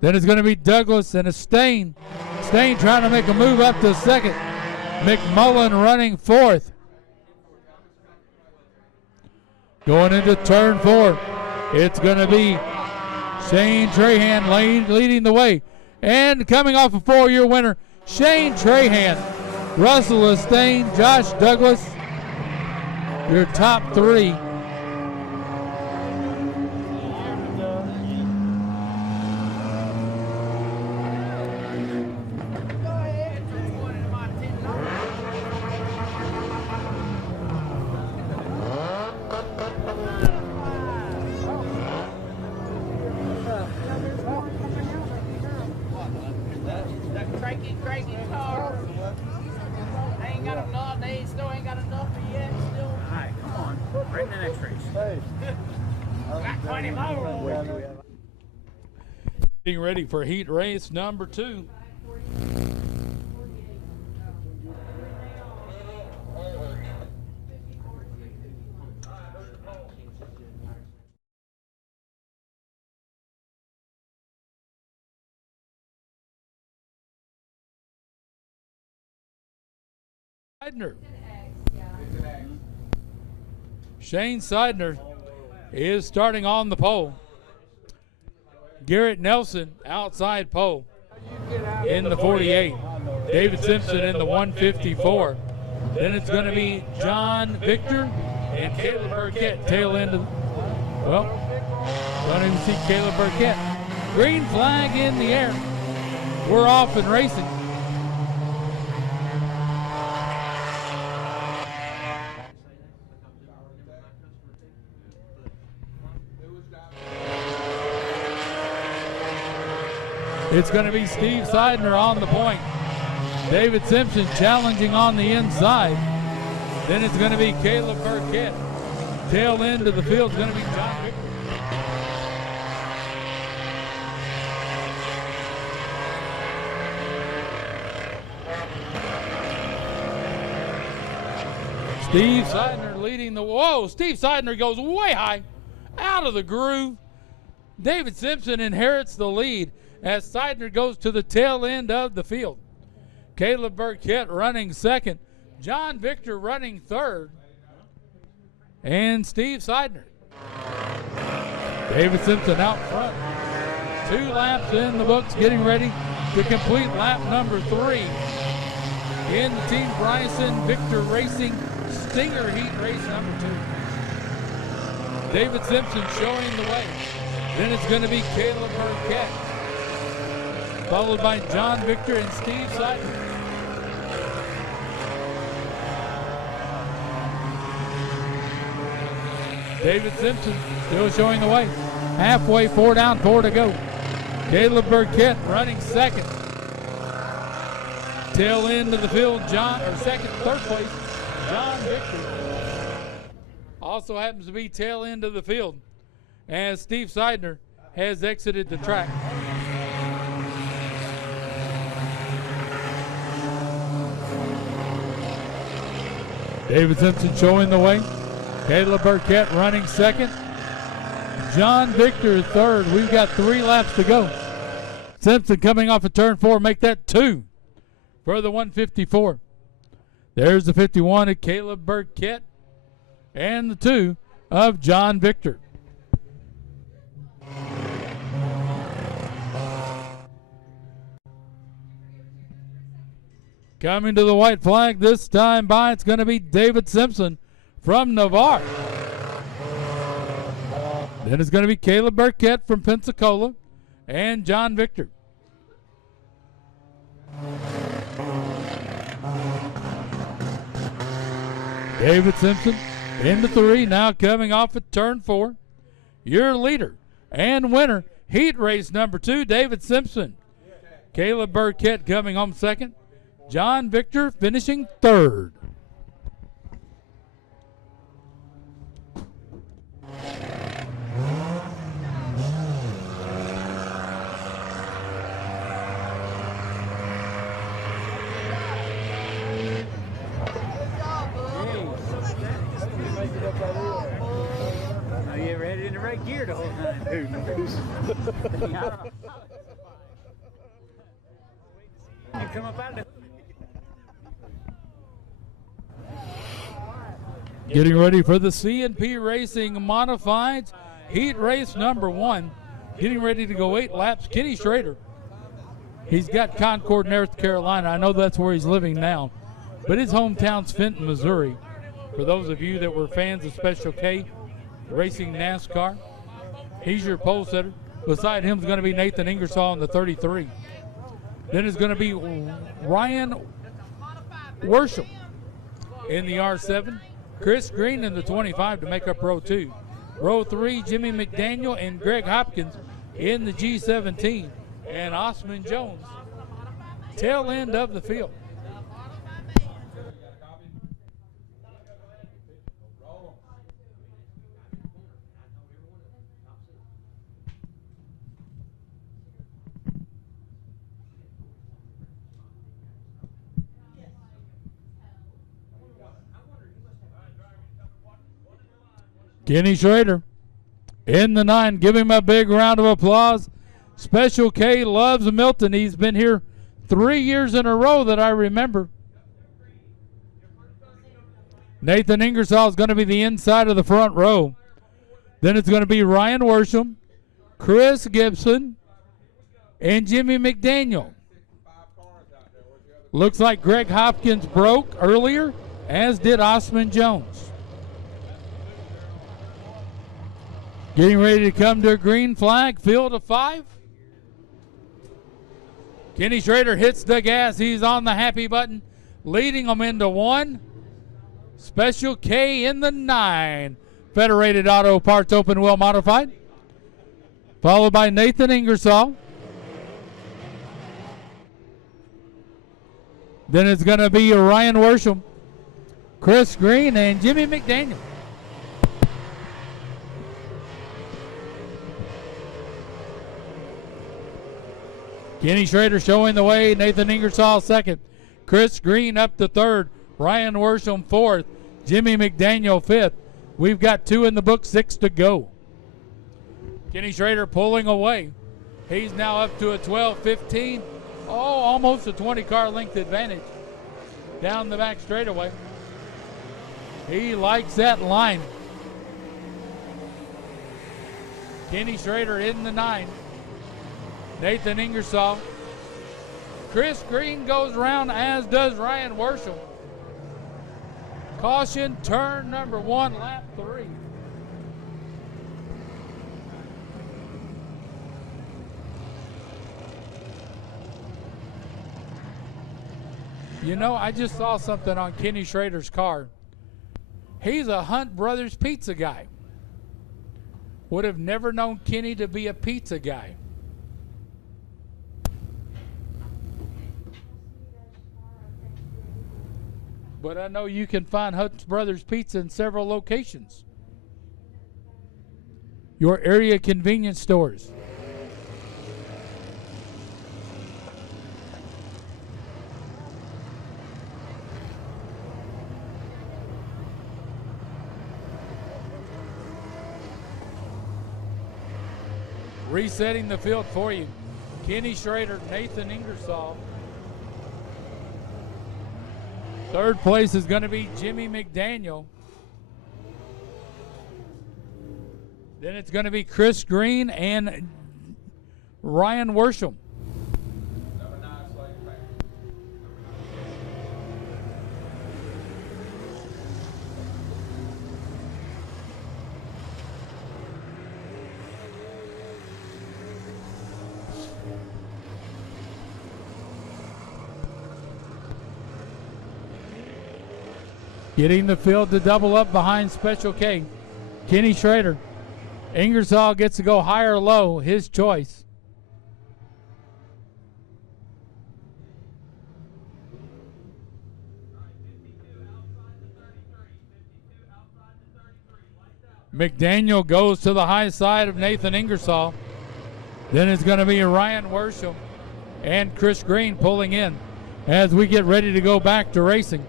Then it's going to be Douglas and a Stain. Stain trying to make a move up to second. McMullen running fourth. Going into turn 4, it's going to be Shane Trahan leading the way. And coming off a 4-year winner, Shane Trahan, Russell Stain, Josh Douglas, your top 3. Cranky car. They ain't got enough. They still ain't got enough yet. Still. All right, come on. Bring the next race. Got 20 more. Getting ready for heat race number 2. Shane Seidner is starting on the pole. Garrett Nelson outside pole in the 48. David Simpson in the 154. Then it's going to be John Victor and Caleb Burkett tail end of, well, don't even see Caleb Burkett. Green flag in the air. We're off and racing. It's going to be Steve Seidner on the point. David Simpson challenging on the inside. Then it's going to be Caleb Burkett. Tail end of the field is going to be John Victor. Steve Seidner leading the, whoa, Steve Seidner goes way high, out of the groove. David Simpson inherits the lead as Seidner goes to the tail end of the field. Caleb Burkett running second, John Victor running third, and Steve Seidner. David Simpson out front. 2 laps in the books, getting ready to complete lap number 3 in the Team Bryson Victor Racing Stinger Heat Race number 2. David Simpson showing the way. Then it's going to be Caleb Burkett, followed by John Victor and Steve Seidner. David Simpson still showing the way. Halfway, 4 down, 4 to go. Caleb Burkett running second. Tail end of the field, third place, John Victor. Also happens to be tail end of the field as Steve Seidner has exited the track. David Simpson showing the way. Caleb Burkett running second. John Victor third. We've got 3 laps to go. Simpson coming off of turn 4, make that 2 for the 154. There's the 51 of Caleb Burkett and the 2 of John Victor. Coming to the white flag this time by, it's going to be David Simpson from Navarre. Then it's going to be Caleb Burkett from Pensacola and John Victor. David Simpson into 3, now coming off at turn 4. Your leader and winner, heat race number 2, David Simpson. Caleb Burkett coming home second. John Victor finishing third. right gear the whole time. Who knows? You come up out of the Getting ready for the C&P Racing Modifieds Heat Race number 1. Getting ready to go 8 laps. Kenny Schrader. He's got Concord, North Carolina. I know that's where he's living now. But his hometown's Fenton, Missouri. For those of you that were fans of Special K Racing NASCAR, he's your pole setter. Beside him is going to be Nathan Ingersoll in the 33. Then it's going to be Ryan Worsham in the R7. Chris Green in the 25 to make up row 2. Row 3, Jimmy McDaniel and Greg Hopkins in the G17. And Osman Jones, tail end of the field. Kenny Schrader in the 9. Give him a big round of applause. Special K loves Milton. He's been here 3 years in a row that I remember. Nathan Ingersoll is going to be the inside of the front row. Then it's going to be Ryan Worsham, Chris Gibson, and Jimmy McDaniel. Looks like Greg Hopkins broke earlier, as did Osman Jones. Getting ready to come to a green flag, field of 5. Kenny Schrader hits the gas. He's on the happy button, leading them into 1. Special K in the 9. Federated Auto Parts Open Wheel Modified. Followed by Nathan Ingersoll. Then it's going to be Ryan Worsham, Chris Green, and Jimmy McDaniel. Kenny Schrader showing the way. Nathan Ingersoll second. Chris Green up to 3rd. Ryan Worsham 4th. Jimmy McDaniel 5th. We've got 2 in the book, 6 to go. Kenny Schrader pulling away. He's now up to a 12-15. Oh, almost a 20-car length advantage down the back straightaway. He likes that line. Kenny Schrader in the 9. Nathan Ingersoll. Chris Green goes around, as does Ryan Worsham. Caution, turn number 1, lap 3. You know, I just saw something on Kenny Schrader's car. He's a Hunt Brothers pizza guy. Would have never known Kenny to be a pizza guy. But I know you can find Hunt Brothers Pizza in several locations. Your area convenience stores. Resetting the field for you. Kenny Schrader, Nathan Ingersoll. 3rd place is going to be Jimmy McDaniel. Then it's going to be Chris Green and Ryan Worsham. Getting the field to double up behind Special K. Kenny Schrader. Ingersoll gets to go high or low, his choice. McDaniel goes to the high side of Nathan Ingersoll. Then it's going to be Ryan Worsham and Chris Green pulling in as we get ready to go back to racing.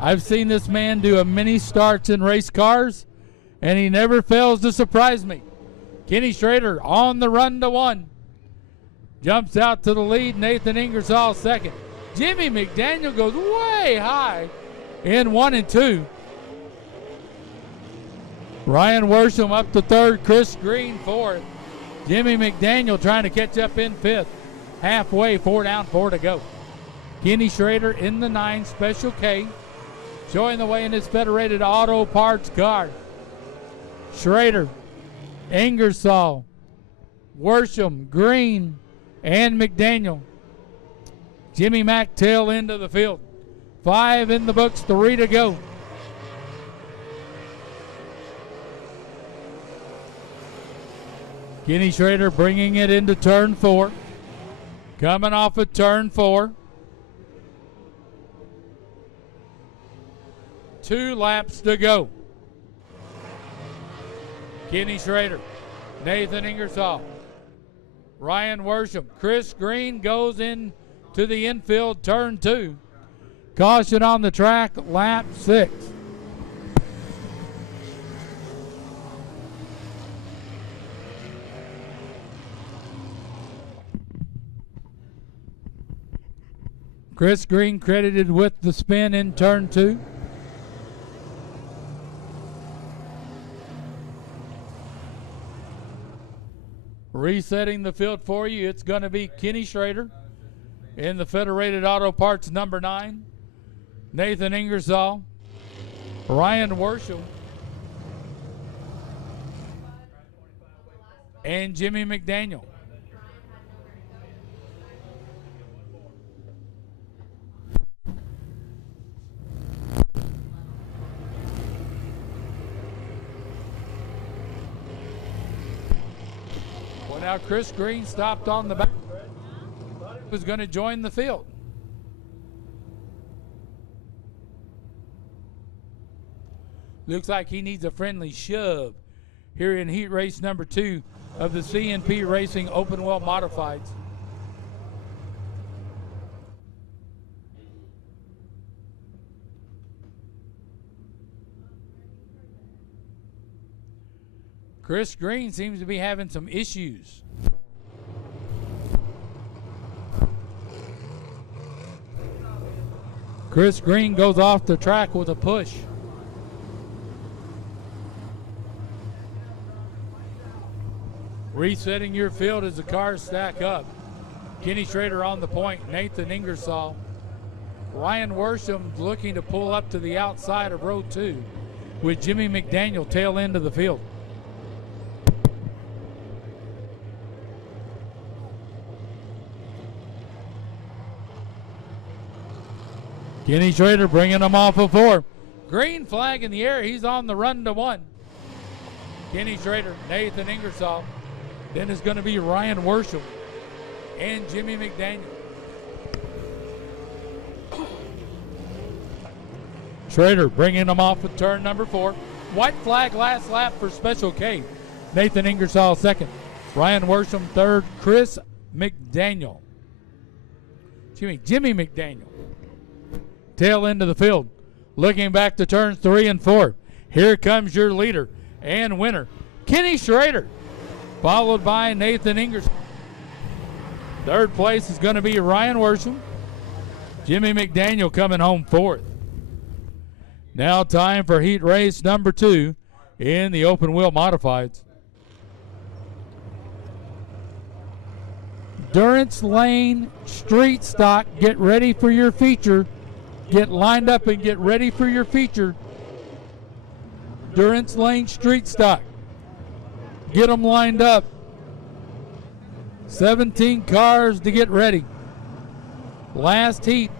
I've seen this man do a many starts in race cars, and he never fails to surprise me. Kenny Schrader on the run to 1. Jumps out to the lead. Nathan Ingersoll second. Jimmy McDaniel goes way high in 1 and 2. Ryan Worsham up to 3rd. Chris Green 4th. Jimmy McDaniel trying to catch up in 5th. Halfway, 4 down, 4 to go. Kenny Schrader in the 9 Special K, showing the way in his Federated Auto Parts car. Schrader, Ingersoll, Worsham, Green, and McDaniel. Jimmy Mack tail end of the field. 5 in the books, 3 to go. Kenny Schrader bringing it into turn 4. Coming off of turn 4. 2 laps to go. Kenny Schrader, Nathan Ingersoll, Ryan Worsham. Chris Green goes in to the infield, turn 2. Caution on the track, lap 6. Chris Green credited with the spin in turn 2. Resetting the field for you, it's going to be Kenny Schrader in the Federated Auto Parts number 9. Nathan Ingersoll, Ryan Worsham, and Jimmy McDaniel. Well, now Chris Green stopped on the back. He was going to join the field. Looks like he needs a friendly shove here in heat race number 2 of the CNP Racing Open Wheel Modifieds. Chris Green seems to be having some issues. Chris Green goes off the track with a push. Resetting your field as the cars stack up. Kenny Schrader on the point, Nathan Ingersoll. Ryan Worsham looking to pull up to the outside of row 2 with Jimmy McDaniel tail end of the field. Kenny Schrader bringing him off of 4. Green flag in the air. He's on the run to 1. Kenny Schrader, Nathan Ingersoll. Then it's going to be Ryan Worsham and Jimmy McDaniel. Schrader bringing him off of turn number 4. White flag last lap for Special K. Nathan Ingersoll second. Ryan Worsham third. Chris McDaniel. Jimmy McDaniel. Tail end of the field. Looking back to turns 3 and 4. Here comes your leader and winner, Kenny Schrader, followed by Nathan Ingersoll. Third place is going to be Ryan Worsham. Jimmy McDaniel coming home 4th. Now time for heat race number 2 in the open wheel modifieds. Durance Lane Street Stock, get ready for your feature. Get lined up and get ready for your feature. Durance Lane Street Stock. Get them lined up. 17 cars to get ready. Last heat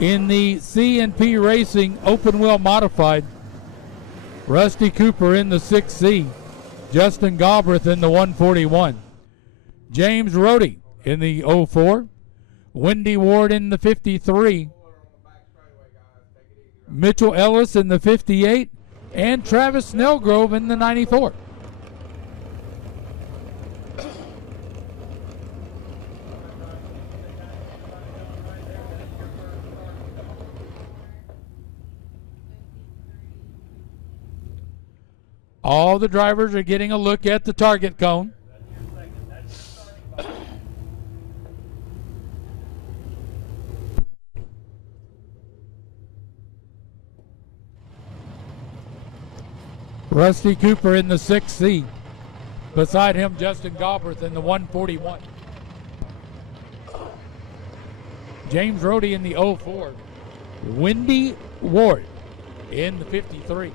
in the CNP Racing Open Wheel Modified. Rusty Cooper in the 6C. Justin Galbraith in the 141. James Rohde in the 04. Wendy Ward in the 53. Mitchell Ellis in the 58. And Travis Snellgrove in the 94. All the drivers are getting a look at the target cone. Rusty Cooper in the 6th seat. Beside him, Justin Galbraith in the 141. James Rohde in the 04. Wendy Ward in the 53.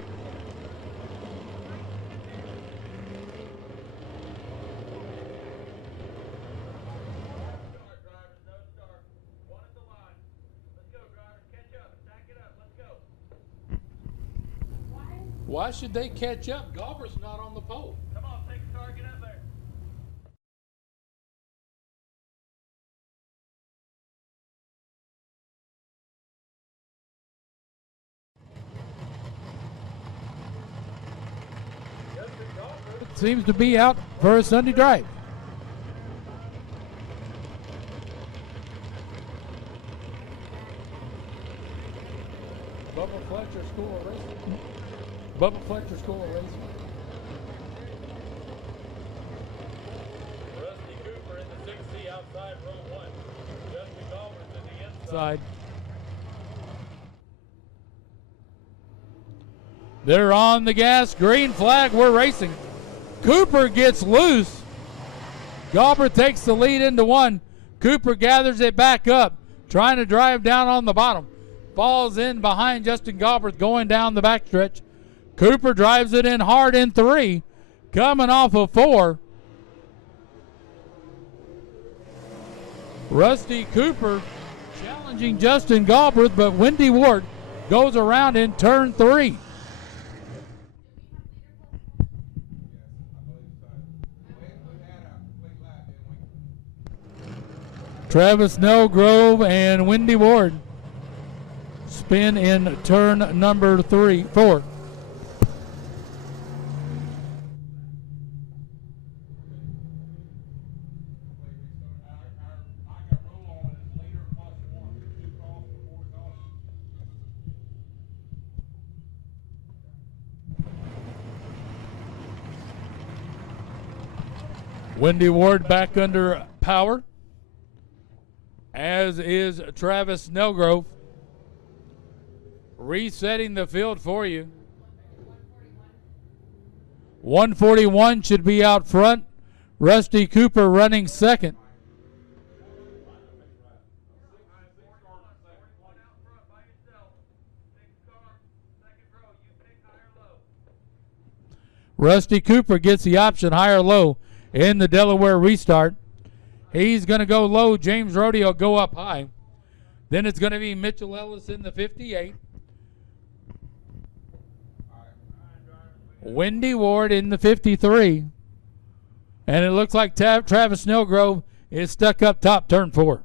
Why should they catch up? Galbraith's not on the pole. Come on, take the car, get up there. It seems to be out for a Sunday drive. Bubba Fletcher School of Racing. Bubba Fletcher School of Racing. Rusty Cooper in the 6C outside row 1. Justin Galbraith in the inside. Side. They're on the gas. Green flag. We're racing. Cooper gets loose. Galbraith takes the lead into 1. Cooper gathers it back up, trying to drive down on the bottom. Falls in behind Justin Galbraith going down the backstretch. Cooper drives it in hard in 3, coming off of 4. Rusty Cooper challenging Justin Galbraith, but Wendy Ward goes around in turn 3. Travis Snellgrove and Wendy Ward spin in turn number 4. Wendy Ward back under power, as is Travis Snellgrove. Resetting the field for you. 141 should be out front. Rusty Cooper running second. Rusty Cooper gets the option high or low in the Delaware restart. He's going to go low. James Rohde will go up high. Then it's going to be Mitchell Ellis in the 58. Wendy Ward in the 53. And it looks like Travis Snellgrove is stuck up top, turn 4.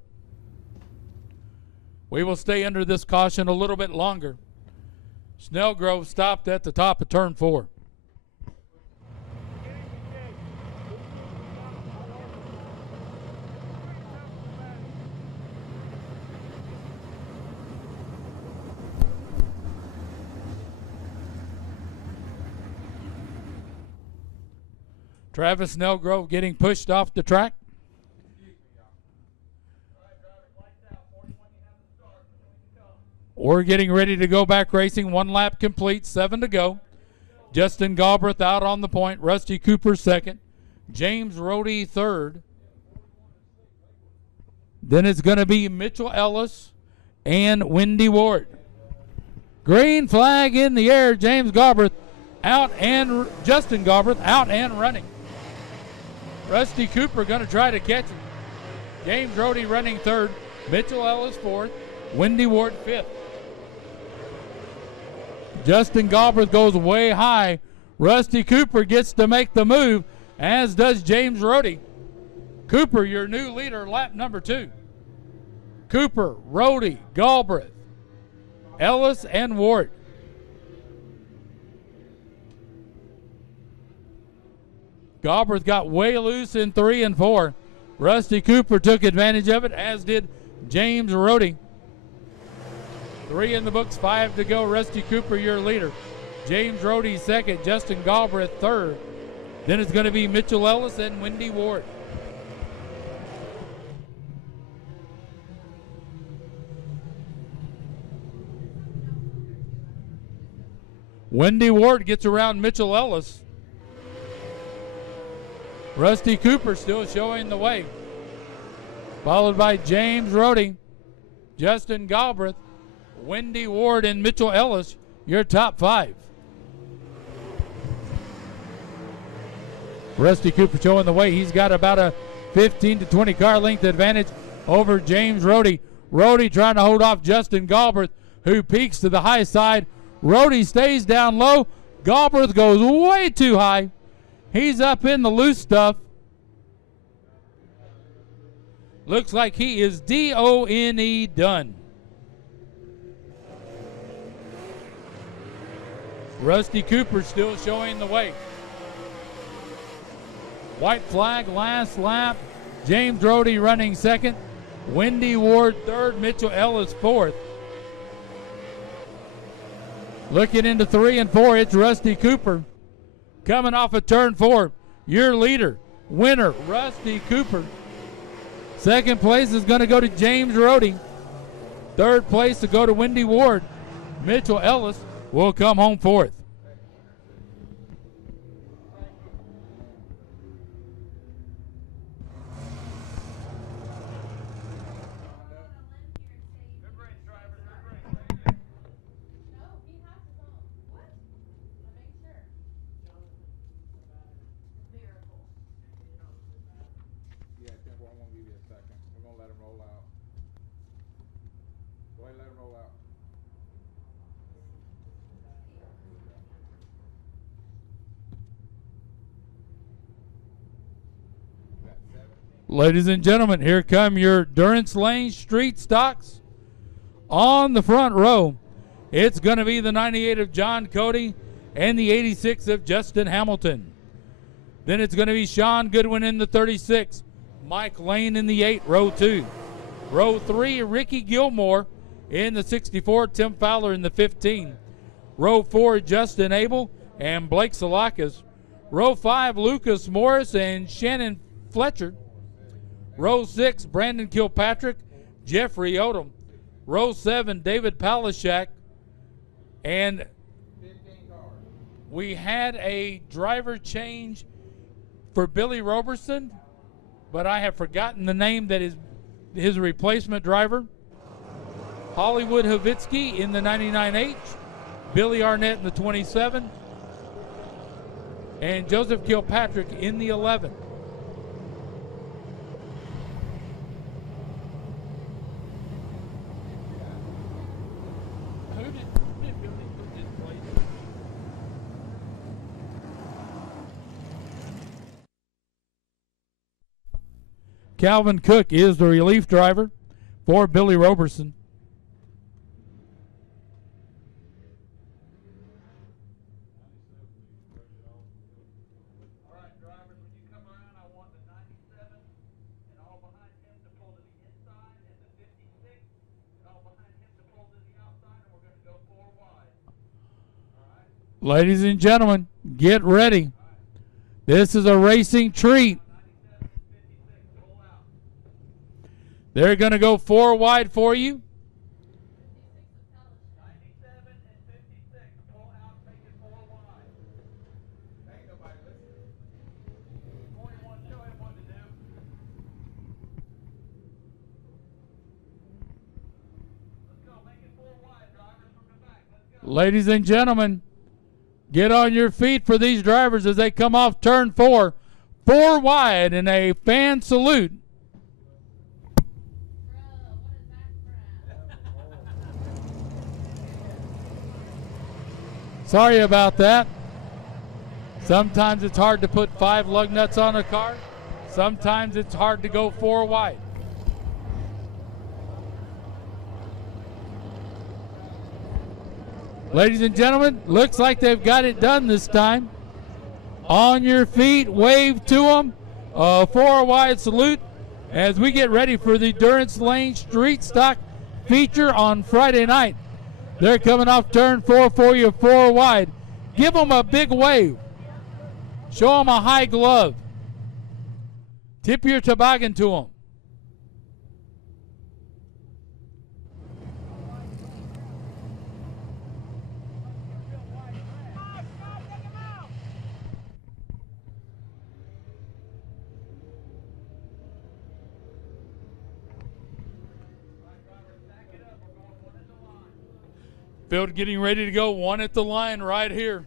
We will stay under this caution a little bit longer. Snellgrove stopped at the top of turn 4. Travis Snellgrove getting pushed off the track. We're getting ready to go back racing. 1 lap complete, 7 to go. Justin Galbraith out on the point. Rusty Cooper second. James Rohde third. Then it's going to be Mitchell Ellis and Wendy Ward. Green flag in the air. James Galbraith out and Justin Galbraith out and running. Rusty Cooper going to try to catch him. James Rohde running third. Mitchell Ellis fourth. Wendy Ward fifth. Justin Galbraith goes way high. Rusty Cooper gets to make the move, as does James Rohde. Cooper, your new leader, lap number 2. Cooper, Rohde, Galbraith, Ellis, and Ward. Galbraith got way loose in 3 and 4. Rusty Cooper took advantage of it, as did James Rohde. 3 in the books, 5 to go. Rusty Cooper, your leader. James Rohde second, Justin Galbraith third. Then it's going to be Mitchell Ellis and Wendy Ward. Wendy Ward gets around Mitchell Ellis. Rusty Cooper still showing the way. Followed by James Rohde, Justin Galbraith, Wendy Ward, and Mitchell Ellis, your top 5. Rusty Cooper showing the way. He's got about a 15 to 20 car length advantage over James Rohde. Rohde trying to hold off Justin Galbraith, who peaks to the high side. Rohde stays down low. Galbraith goes way too high. He's up in the loose stuff. Looks like he is D-O-N-E done. Rusty Cooper still showing the way. White flag, last lap. James Rohde running second. Wendy Ward third. Mitchell Ellis fourth. Looking into 3 and 4, it's Rusty Cooper. Coming off of turn 4, your leader, winner, Rusty Cooper. Second place is going to go to James Rohde. Third place to go to Wendy Ward. Mitchell Ellis will come home fourth. Ladies and gentlemen, here come your Durance Lane Street Stocks. On the front row, it's going to be the 98 of John Cody and the 86 of Justin Hamilton. Then it's going to be Sean Goodwin in the 36, Mike Lane in the 8, row 2. Row 3, Ricky Gilmore in the 64, Tim Fowler in the 15. Row 4, Justin Abel and Blake Salakis. Row 5, Lucas Morris and Shannon Fletcher. Row 6, Brandon Kilpatrick, Jeffrey Odom. Row 7, David Palashak. And we had a driver change for Billy Roberson, but I have forgotten the name that is his replacement driver. Hollywood Havitsky in the 99H, Billy Arnett in the 27, and Joseph Kilpatrick in the 11. Calvin Cook is the relief driver for Billy Roberson. All right, drivers, when you come around, I want the 97 and all behind him to pull to the inside, and the 56 and all behind him to pull to the outside, and we're going to go 4 wide. All right? Ladies and gentlemen, get ready. This is a racing treat. They're going to go 4 wide for you. 97 and 56, pull out, make it 4 wide. Ain't nobody listening. 41, show him what to do. Let's go, make it 4 wide, drivers from the back. Let's go. Ladies and gentlemen, get on your feet for these drivers as they come off turn 4. 4 wide in a fan salute. Sorry about that. Sometimes it's hard to put 5 lug nuts on a car. Sometimes it's hard to go 4 wide. Ladies and gentlemen, looks like they've got it done this time. On your feet, wave to them. 4 wide salute as we get ready for the Durance Lane Street Stock feature on Friday night. They're coming off turn 4 for you, 4 wide. Give them a big wave. Show them a high glove. Tip your toboggan to them. Field getting ready to go. One at the line right here.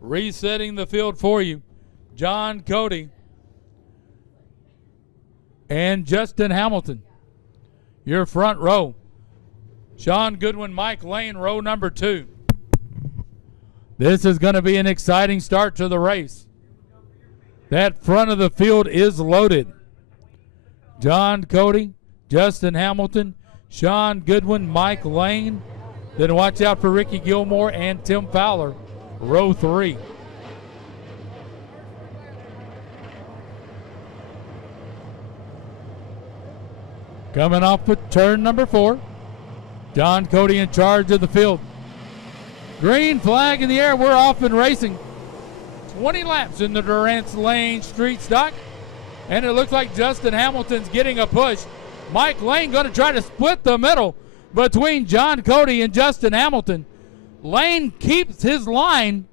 Resetting the field for you. John Cody and Justin Hamilton. Your front row. Sean Goodwin, Mike Lane, row number 2. This is going to be an exciting start to the race. That front of the field is loaded. John Cody, Justin Hamilton, Sean Goodwin, Mike Lane. Then watch out for Ricky Gilmore and Tim Fowler, row 3. Coming off with turn number 4. John Cody in charge of the field. Green flag in the air. We're off and racing. 20 laps in the Durant's Lane Street Stock. And it looks like Justin Hamilton's getting a push. Mike Lane going to try to split the middle between John Cody and Justin Hamilton. Lane keeps his line,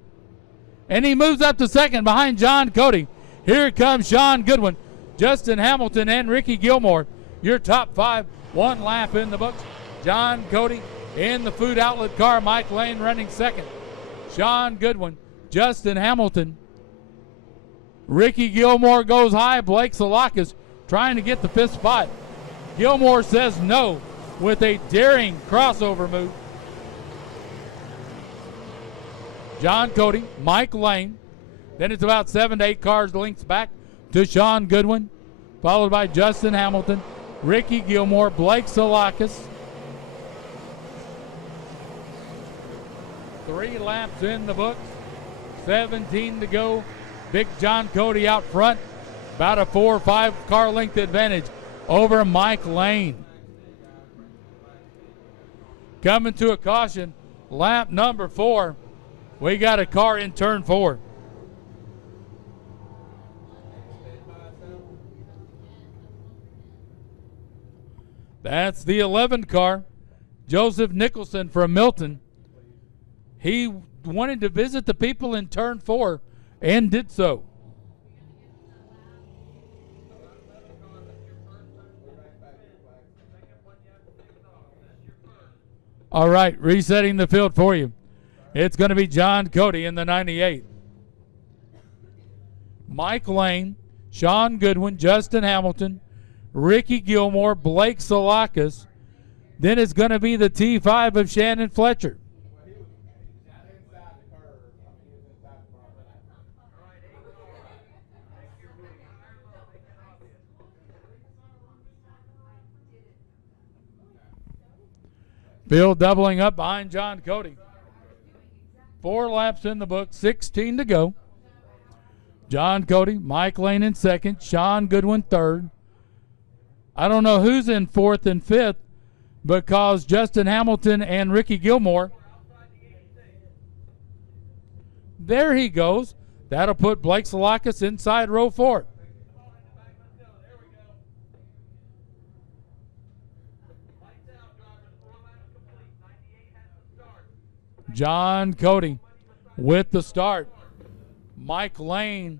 and he moves up to second behind John Cody. Here comes Sean Goodwin, Justin Hamilton, and Ricky Gilmore. Your top 5, 1 lap in the books. John Cody in the food outlet car. Mike Lane running second. Sean Goodwin, Justin Hamilton. Ricky Gilmore goes high. Blake Salakis trying to get the 5th spot. Gilmore says no with a daring crossover move. John Cody, Mike Lane. Then it's about 7 to 8 cars lengths back to Sean Goodwin, followed by Justin Hamilton, Ricky Gilmore, Blake Salakis. 3 laps in the books, 17 to go. Big John Cody out front, about a 4 or 5 car length advantage over Mike Lane. Coming to a caution, lap number 4. We got a car in turn 4. That's the 11 car, Joseph Nicholson from Milton. He wanted to visit the people in turn 4 and did so. All right, resetting the field for you. It's going to be John Cody in the 98. Mike Lane, Sean Goodwin, Justin Hamilton, Ricky Gilmore, Blake Salakis. Then it's going to be the T5 of Shannon Fletcher. Bill doubling up behind John Cody. 4 laps in the book, 16 to go. John Cody, Mike Lane in second, Sean Goodwin third. I don't know who's in 4th and 5th because Justin Hamilton and Ricky Gilmore. There he goes. That'll put Blake Salakis inside row 4. John Cody with the start. Mike Lane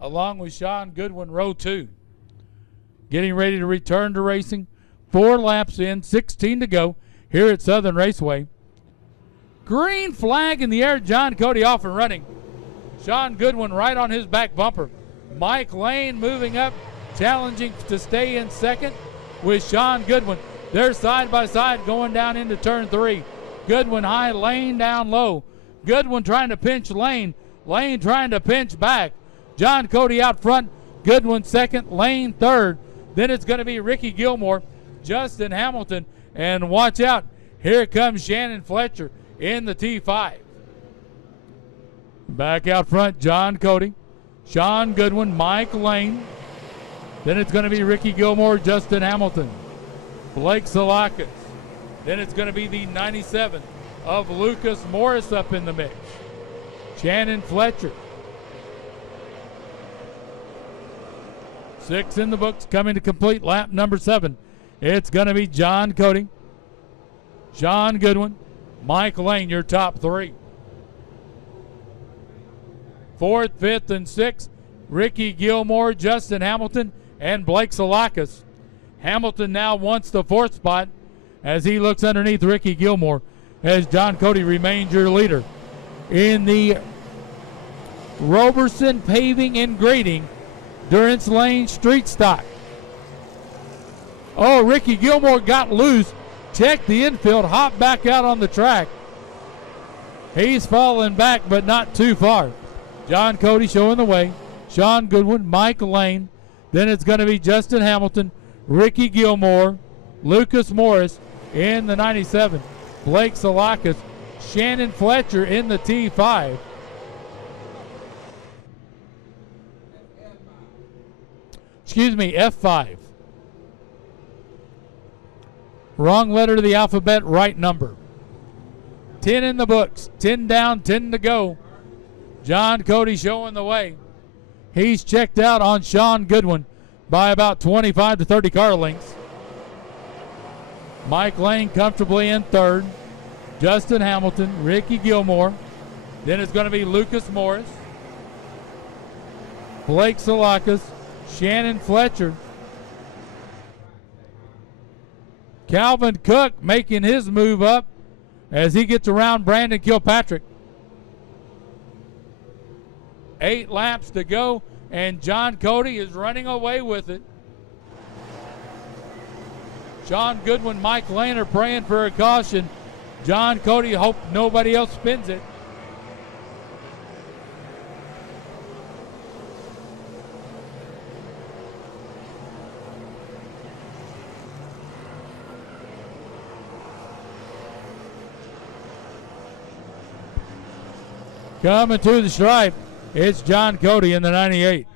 along with Sean Goodwin, row 2. Getting ready to return to racing. 4 laps in, 16 to go here at Southern Raceway. Green flag in the air. John Cody off and running. Sean Goodwin right on his back bumper. Mike Lane moving up, challenging to stay in second with Sean Goodwin. They're side by side going down into turn 3. Goodwin high, Lane down low. Goodwin trying to pinch Lane. Lane trying to pinch back. John Cody out front. Goodwin second, Lane third. Then it's going to be Ricky Gilmore, Justin Hamilton, and watch out. Here comes Shannon Fletcher in the T5. Back out front, John Cody, Sean Goodwin, Mike Lane. Then it's going to be Ricky Gilmore, Justin Hamilton, Blake Salakis. Then it's going to be the 97 of Lucas Morris up in the mix. Shannon Fletcher. 6 in the books, coming to complete lap number 7. It's going to be John Cody, Sean Goodwin, Mike Lane, your top 3. 4th, 5th, and 6th, Ricky Gilmore, Justin Hamilton, and Blake Salakis. Hamilton now wants the 4th spot as he looks underneath Ricky Gilmore, as John Cody remains your leader. In the Roberson Paving and Grading Durance Lane Street Stock. Oh, Ricky Gilmore got loose, checked the infield, hopped back out on the track. He's falling back, but not too far. John Cody showing the way. Sean Goodwin, Mike Lane. Then it's going to be Justin Hamilton, Ricky Gilmore, Lucas Morris in the 97. Blake Salakis, Shannon Fletcher in the T5. Excuse me, F5. Wrong letter to the alphabet, right number. 10 in the books, 10 down, 10 to go. John Cody showing the way. He's checked out on Sean Goodwin by about 25 to 30 car lengths. Mike Lane comfortably in 3rd. Justin Hamilton, Ricky Gilmore. Then it's going to be Lucas Morris, Blake Salakis, Shannon Fletcher. Calvin Cook making his move up as he gets around Brandon Kilpatrick. 8 laps to go, and John Cody is running away with it. Sean Goodwin, Mike Lane are praying for a caution. John Cody hopes nobody else spins it. Coming to the stripe, it's John Cody in the 98.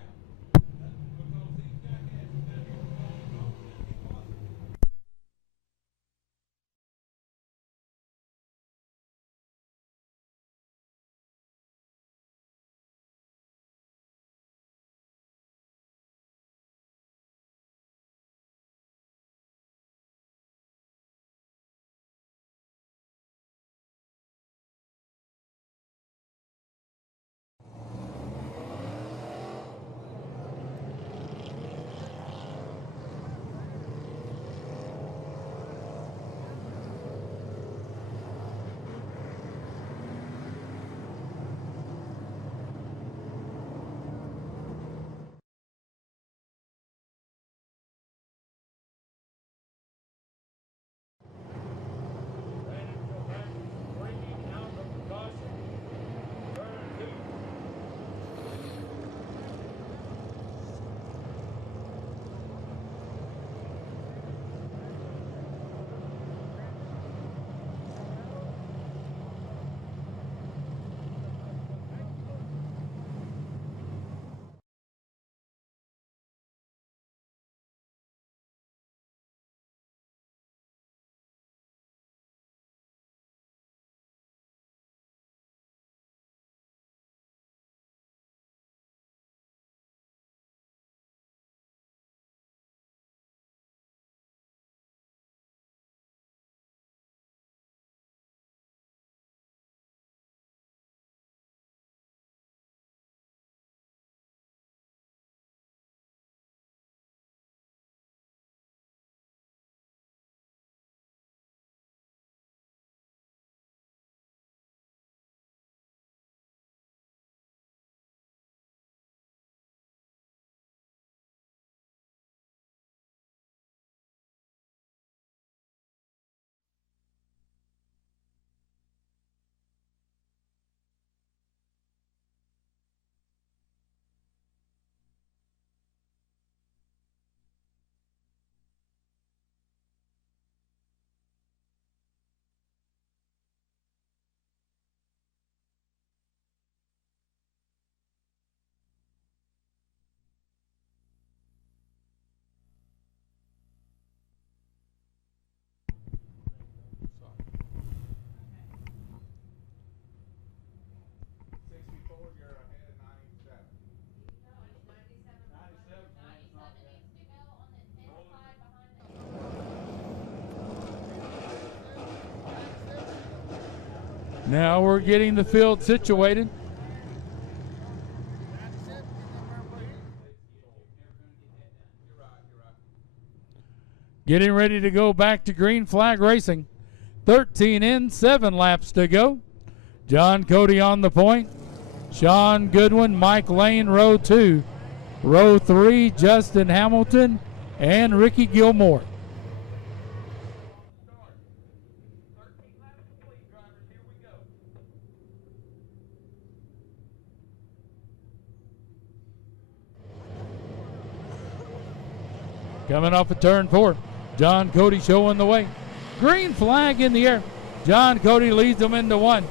Now we're getting the field situated. Getting ready to go back to green flag racing. 13 in, 7 laps to go. John Cody on the point. Sean Goodwin, Mike Lane, row 2. Row 3, Justin Hamilton and Ricky Gilmore. Coming off of turn 4, John Cody showing the way. Green flag in the air. John Cody leads them into 1.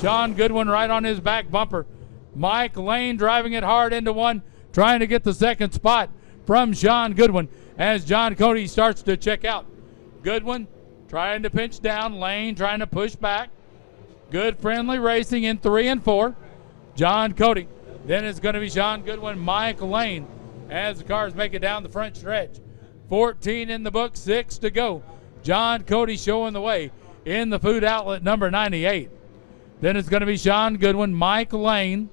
Sean Goodwin right on his back bumper. Mike Lane driving it hard into 1, trying to get the second spot from Sean Goodwin as John Cody starts to check out. Goodwin trying to pinch down. Lane trying to push back. Good friendly racing in 3 and 4. John Cody. Then it's going to be Sean Goodwin, Mike Lane as the cars make it down the front stretch. 14 in the book, 6 to go. John Cody showing the way in the food outlet number 98. Then it's going to be Sean Goodwin, Mike Lane.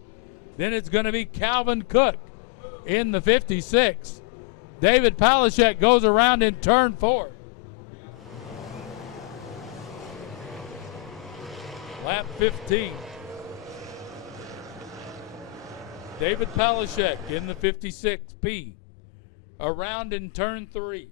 Then it's going to be Calvin Cook in the 56. David Palashek goes around in turn 4. Lap 15. David Palashek in the 56P. Around in turn 3.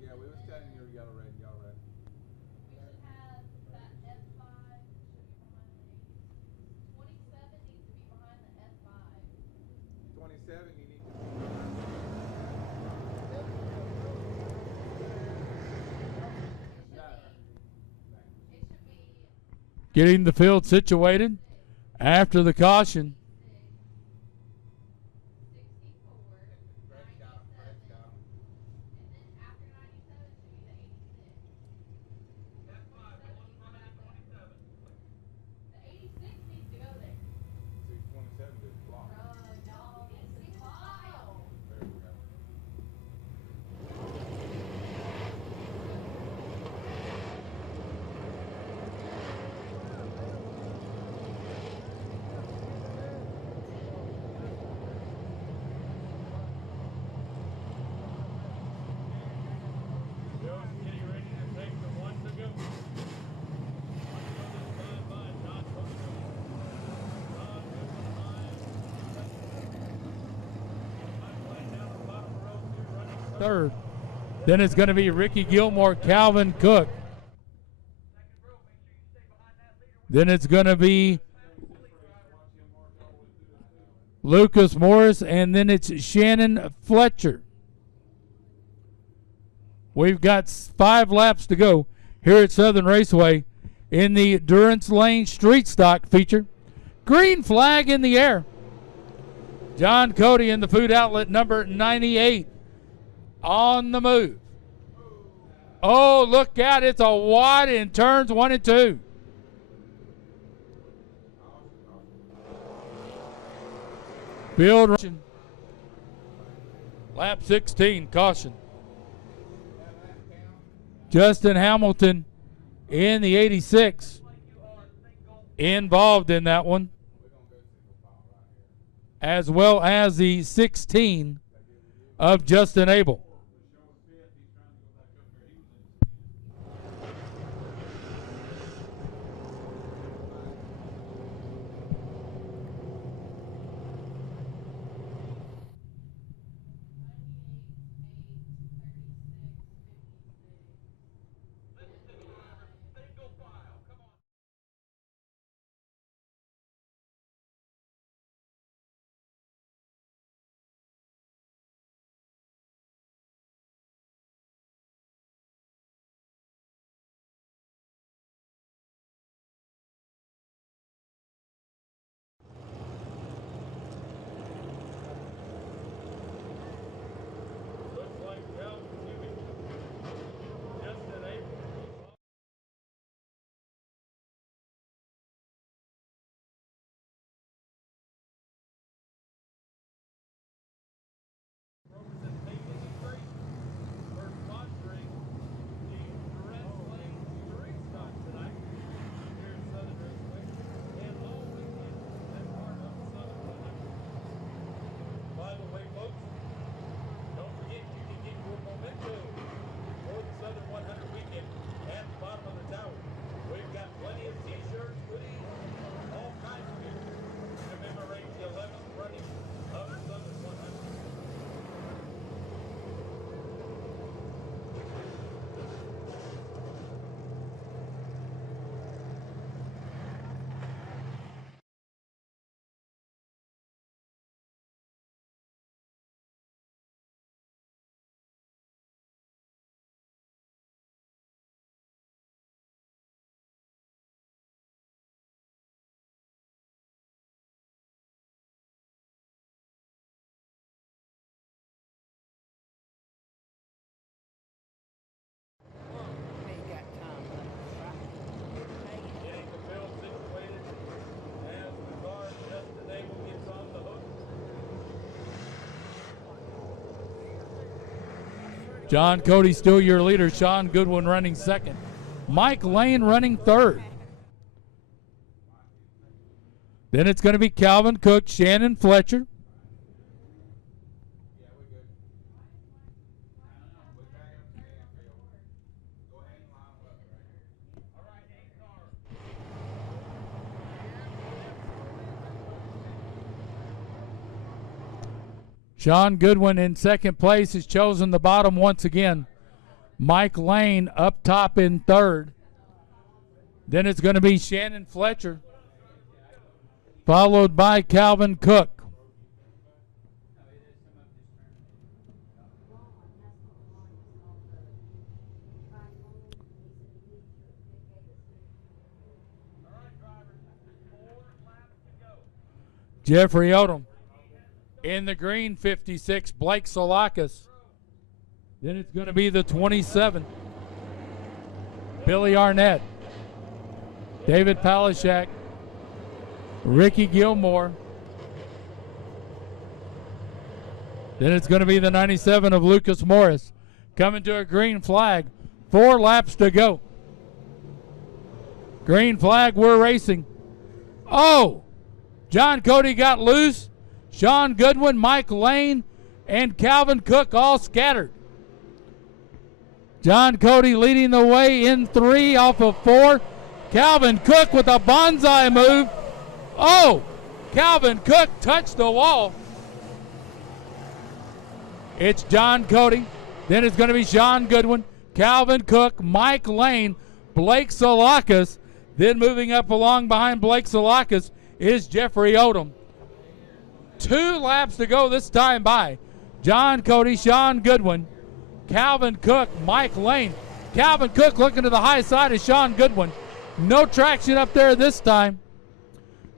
Yeah, we was telling you y'all ready, y'all ready. Getting the field situated after the caution. Third. Then it's going to be Ricky Gilmore, Calvin Cook. Then it's going to be Lucas Morris, and then it's Shannon Fletcher. We've got 5 laps to go here at Southern Raceway in the Durance Lane Street Stock feature. Green flag in the air. John Cody in the food outlet number 98 on the move. Oh, look out. It's a wide in turns 1 and 2. Field lap 16, caution. Justin Hamilton in the 86 involved in that one, as well as the 16 of Justin Abel. John Cody still your leader. Sean Goodwin running second. Mike Lane running third. Then it's going to be Calvin Cook, Shannon Fletcher. Sean Goodwin in second place has chosen the bottom once again. Mike Lane up top in third. Then it's going to be Shannon Fletcher, followed by Calvin Cook. Jeffrey Odom. In the green 56, Blake Solakis. Then it's going to be the 27, Billy Arnett. David Palashak. Ricky Gilmore. Then it's going to be the 97 of Lucas Morris. Coming to a green flag. 4 laps to go. Green flag, we're racing. Oh! John Cody got loose. Sean Goodwin, Mike Lane, and Calvin Cook all scattered. John Cody leading the way in 3 off of 4. Calvin Cook with a bonsai move. Oh, Calvin Cook touched the wall. It's John Cody. Then it's going to be Sean Goodwin, Calvin Cook, Mike Lane, Blake Solakis. Then moving up along behind Blake Solakis is Jeffrey Odom. 2 laps to go this time by. John Cody, Sean Goodwin, Calvin Cook, Mike Lane. Calvin Cook looking to the high side of Sean Goodwin. No traction up there this time.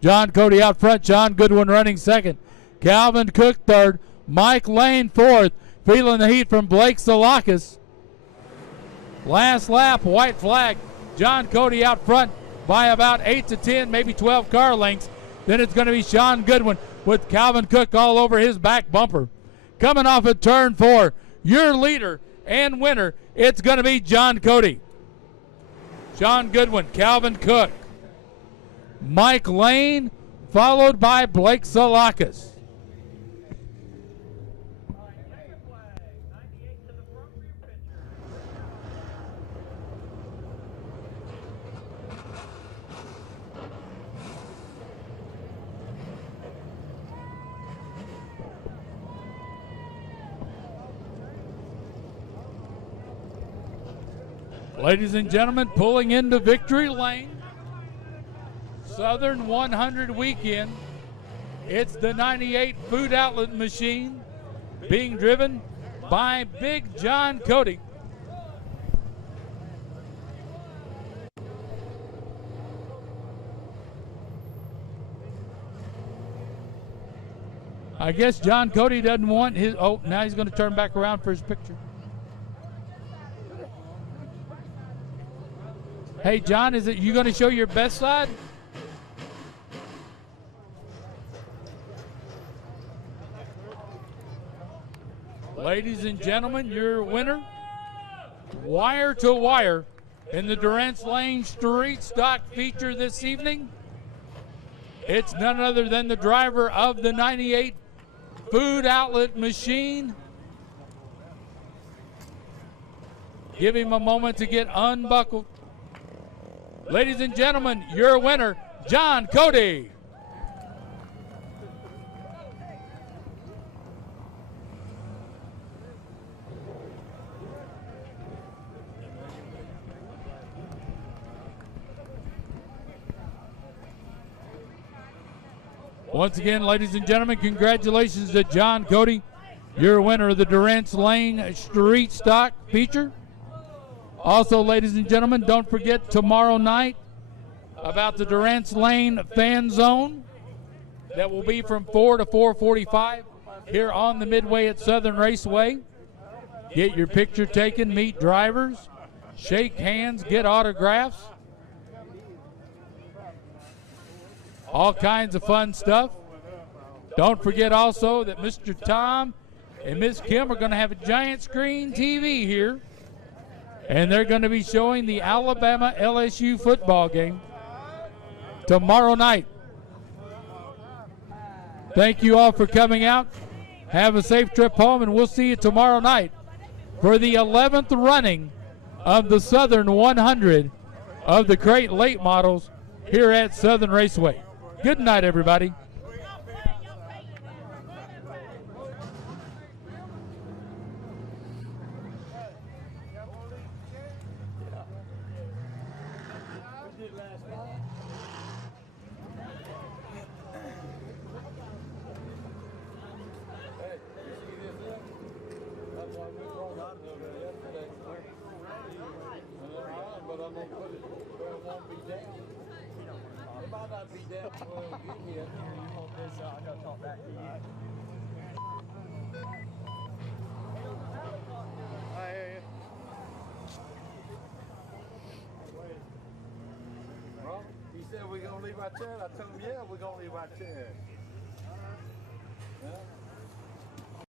John Cody out front, Sean Goodwin running second. Calvin Cook third, Mike Lane fourth. Feeling the heat from Blake Solakis. Last lap, white flag. John Cody out front by about 8 to 10, maybe 12 car lengths. Then it's going to be Sean Goodwin with Calvin Cook all over his back bumper. Coming off at turn 4, your leader and winner, it's going to be John Cody. Sean Goodwin, Calvin Cook, Mike Lane, followed by Blake Solakis. Ladies and gentlemen, pulling into victory lane, Southern 100 weekend. It's the 98 Food Outlet Machine being driven by Big John Cody. I guess John Cody doesn't want his, oh, now he's going to turn back around for his picture. Hey, John, is it you going to show your best side? Ladies and gentlemen, your winner, wire to wire, in the Durant's Lane Street Stock feature this evening. It's none other than the driver of the 98 Food Outlet Machine. Give him a moment to get unbuckled. Ladies and gentlemen, your winner, John Cody. Once again, ladies and gentlemen, congratulations to John Cody, your winner of the Durant's Lane Street Stock feature. Also, ladies and gentlemen, don't forget tomorrow night about the Durant's Lane Fan Zone that will be from 4 to 4:45 here on the Midway at Southern Raceway. Get your picture taken, meet drivers, shake hands, get autographs. All kinds of fun stuff. Don't forget also that Mr. Tom and Miss Kim are going to have a giant screen TV here, and they're going to be showing the Alabama LSU football game tomorrow night. Thank you all for coming out. Have a safe trip home, and we'll see you tomorrow night for the 11th running of the Southern 100 of the Crate Late Models here at Southern Raceway. Good night, everybody. He said we're going to leave our chair. I told him, yeah, we're going to leave our chair. Yeah.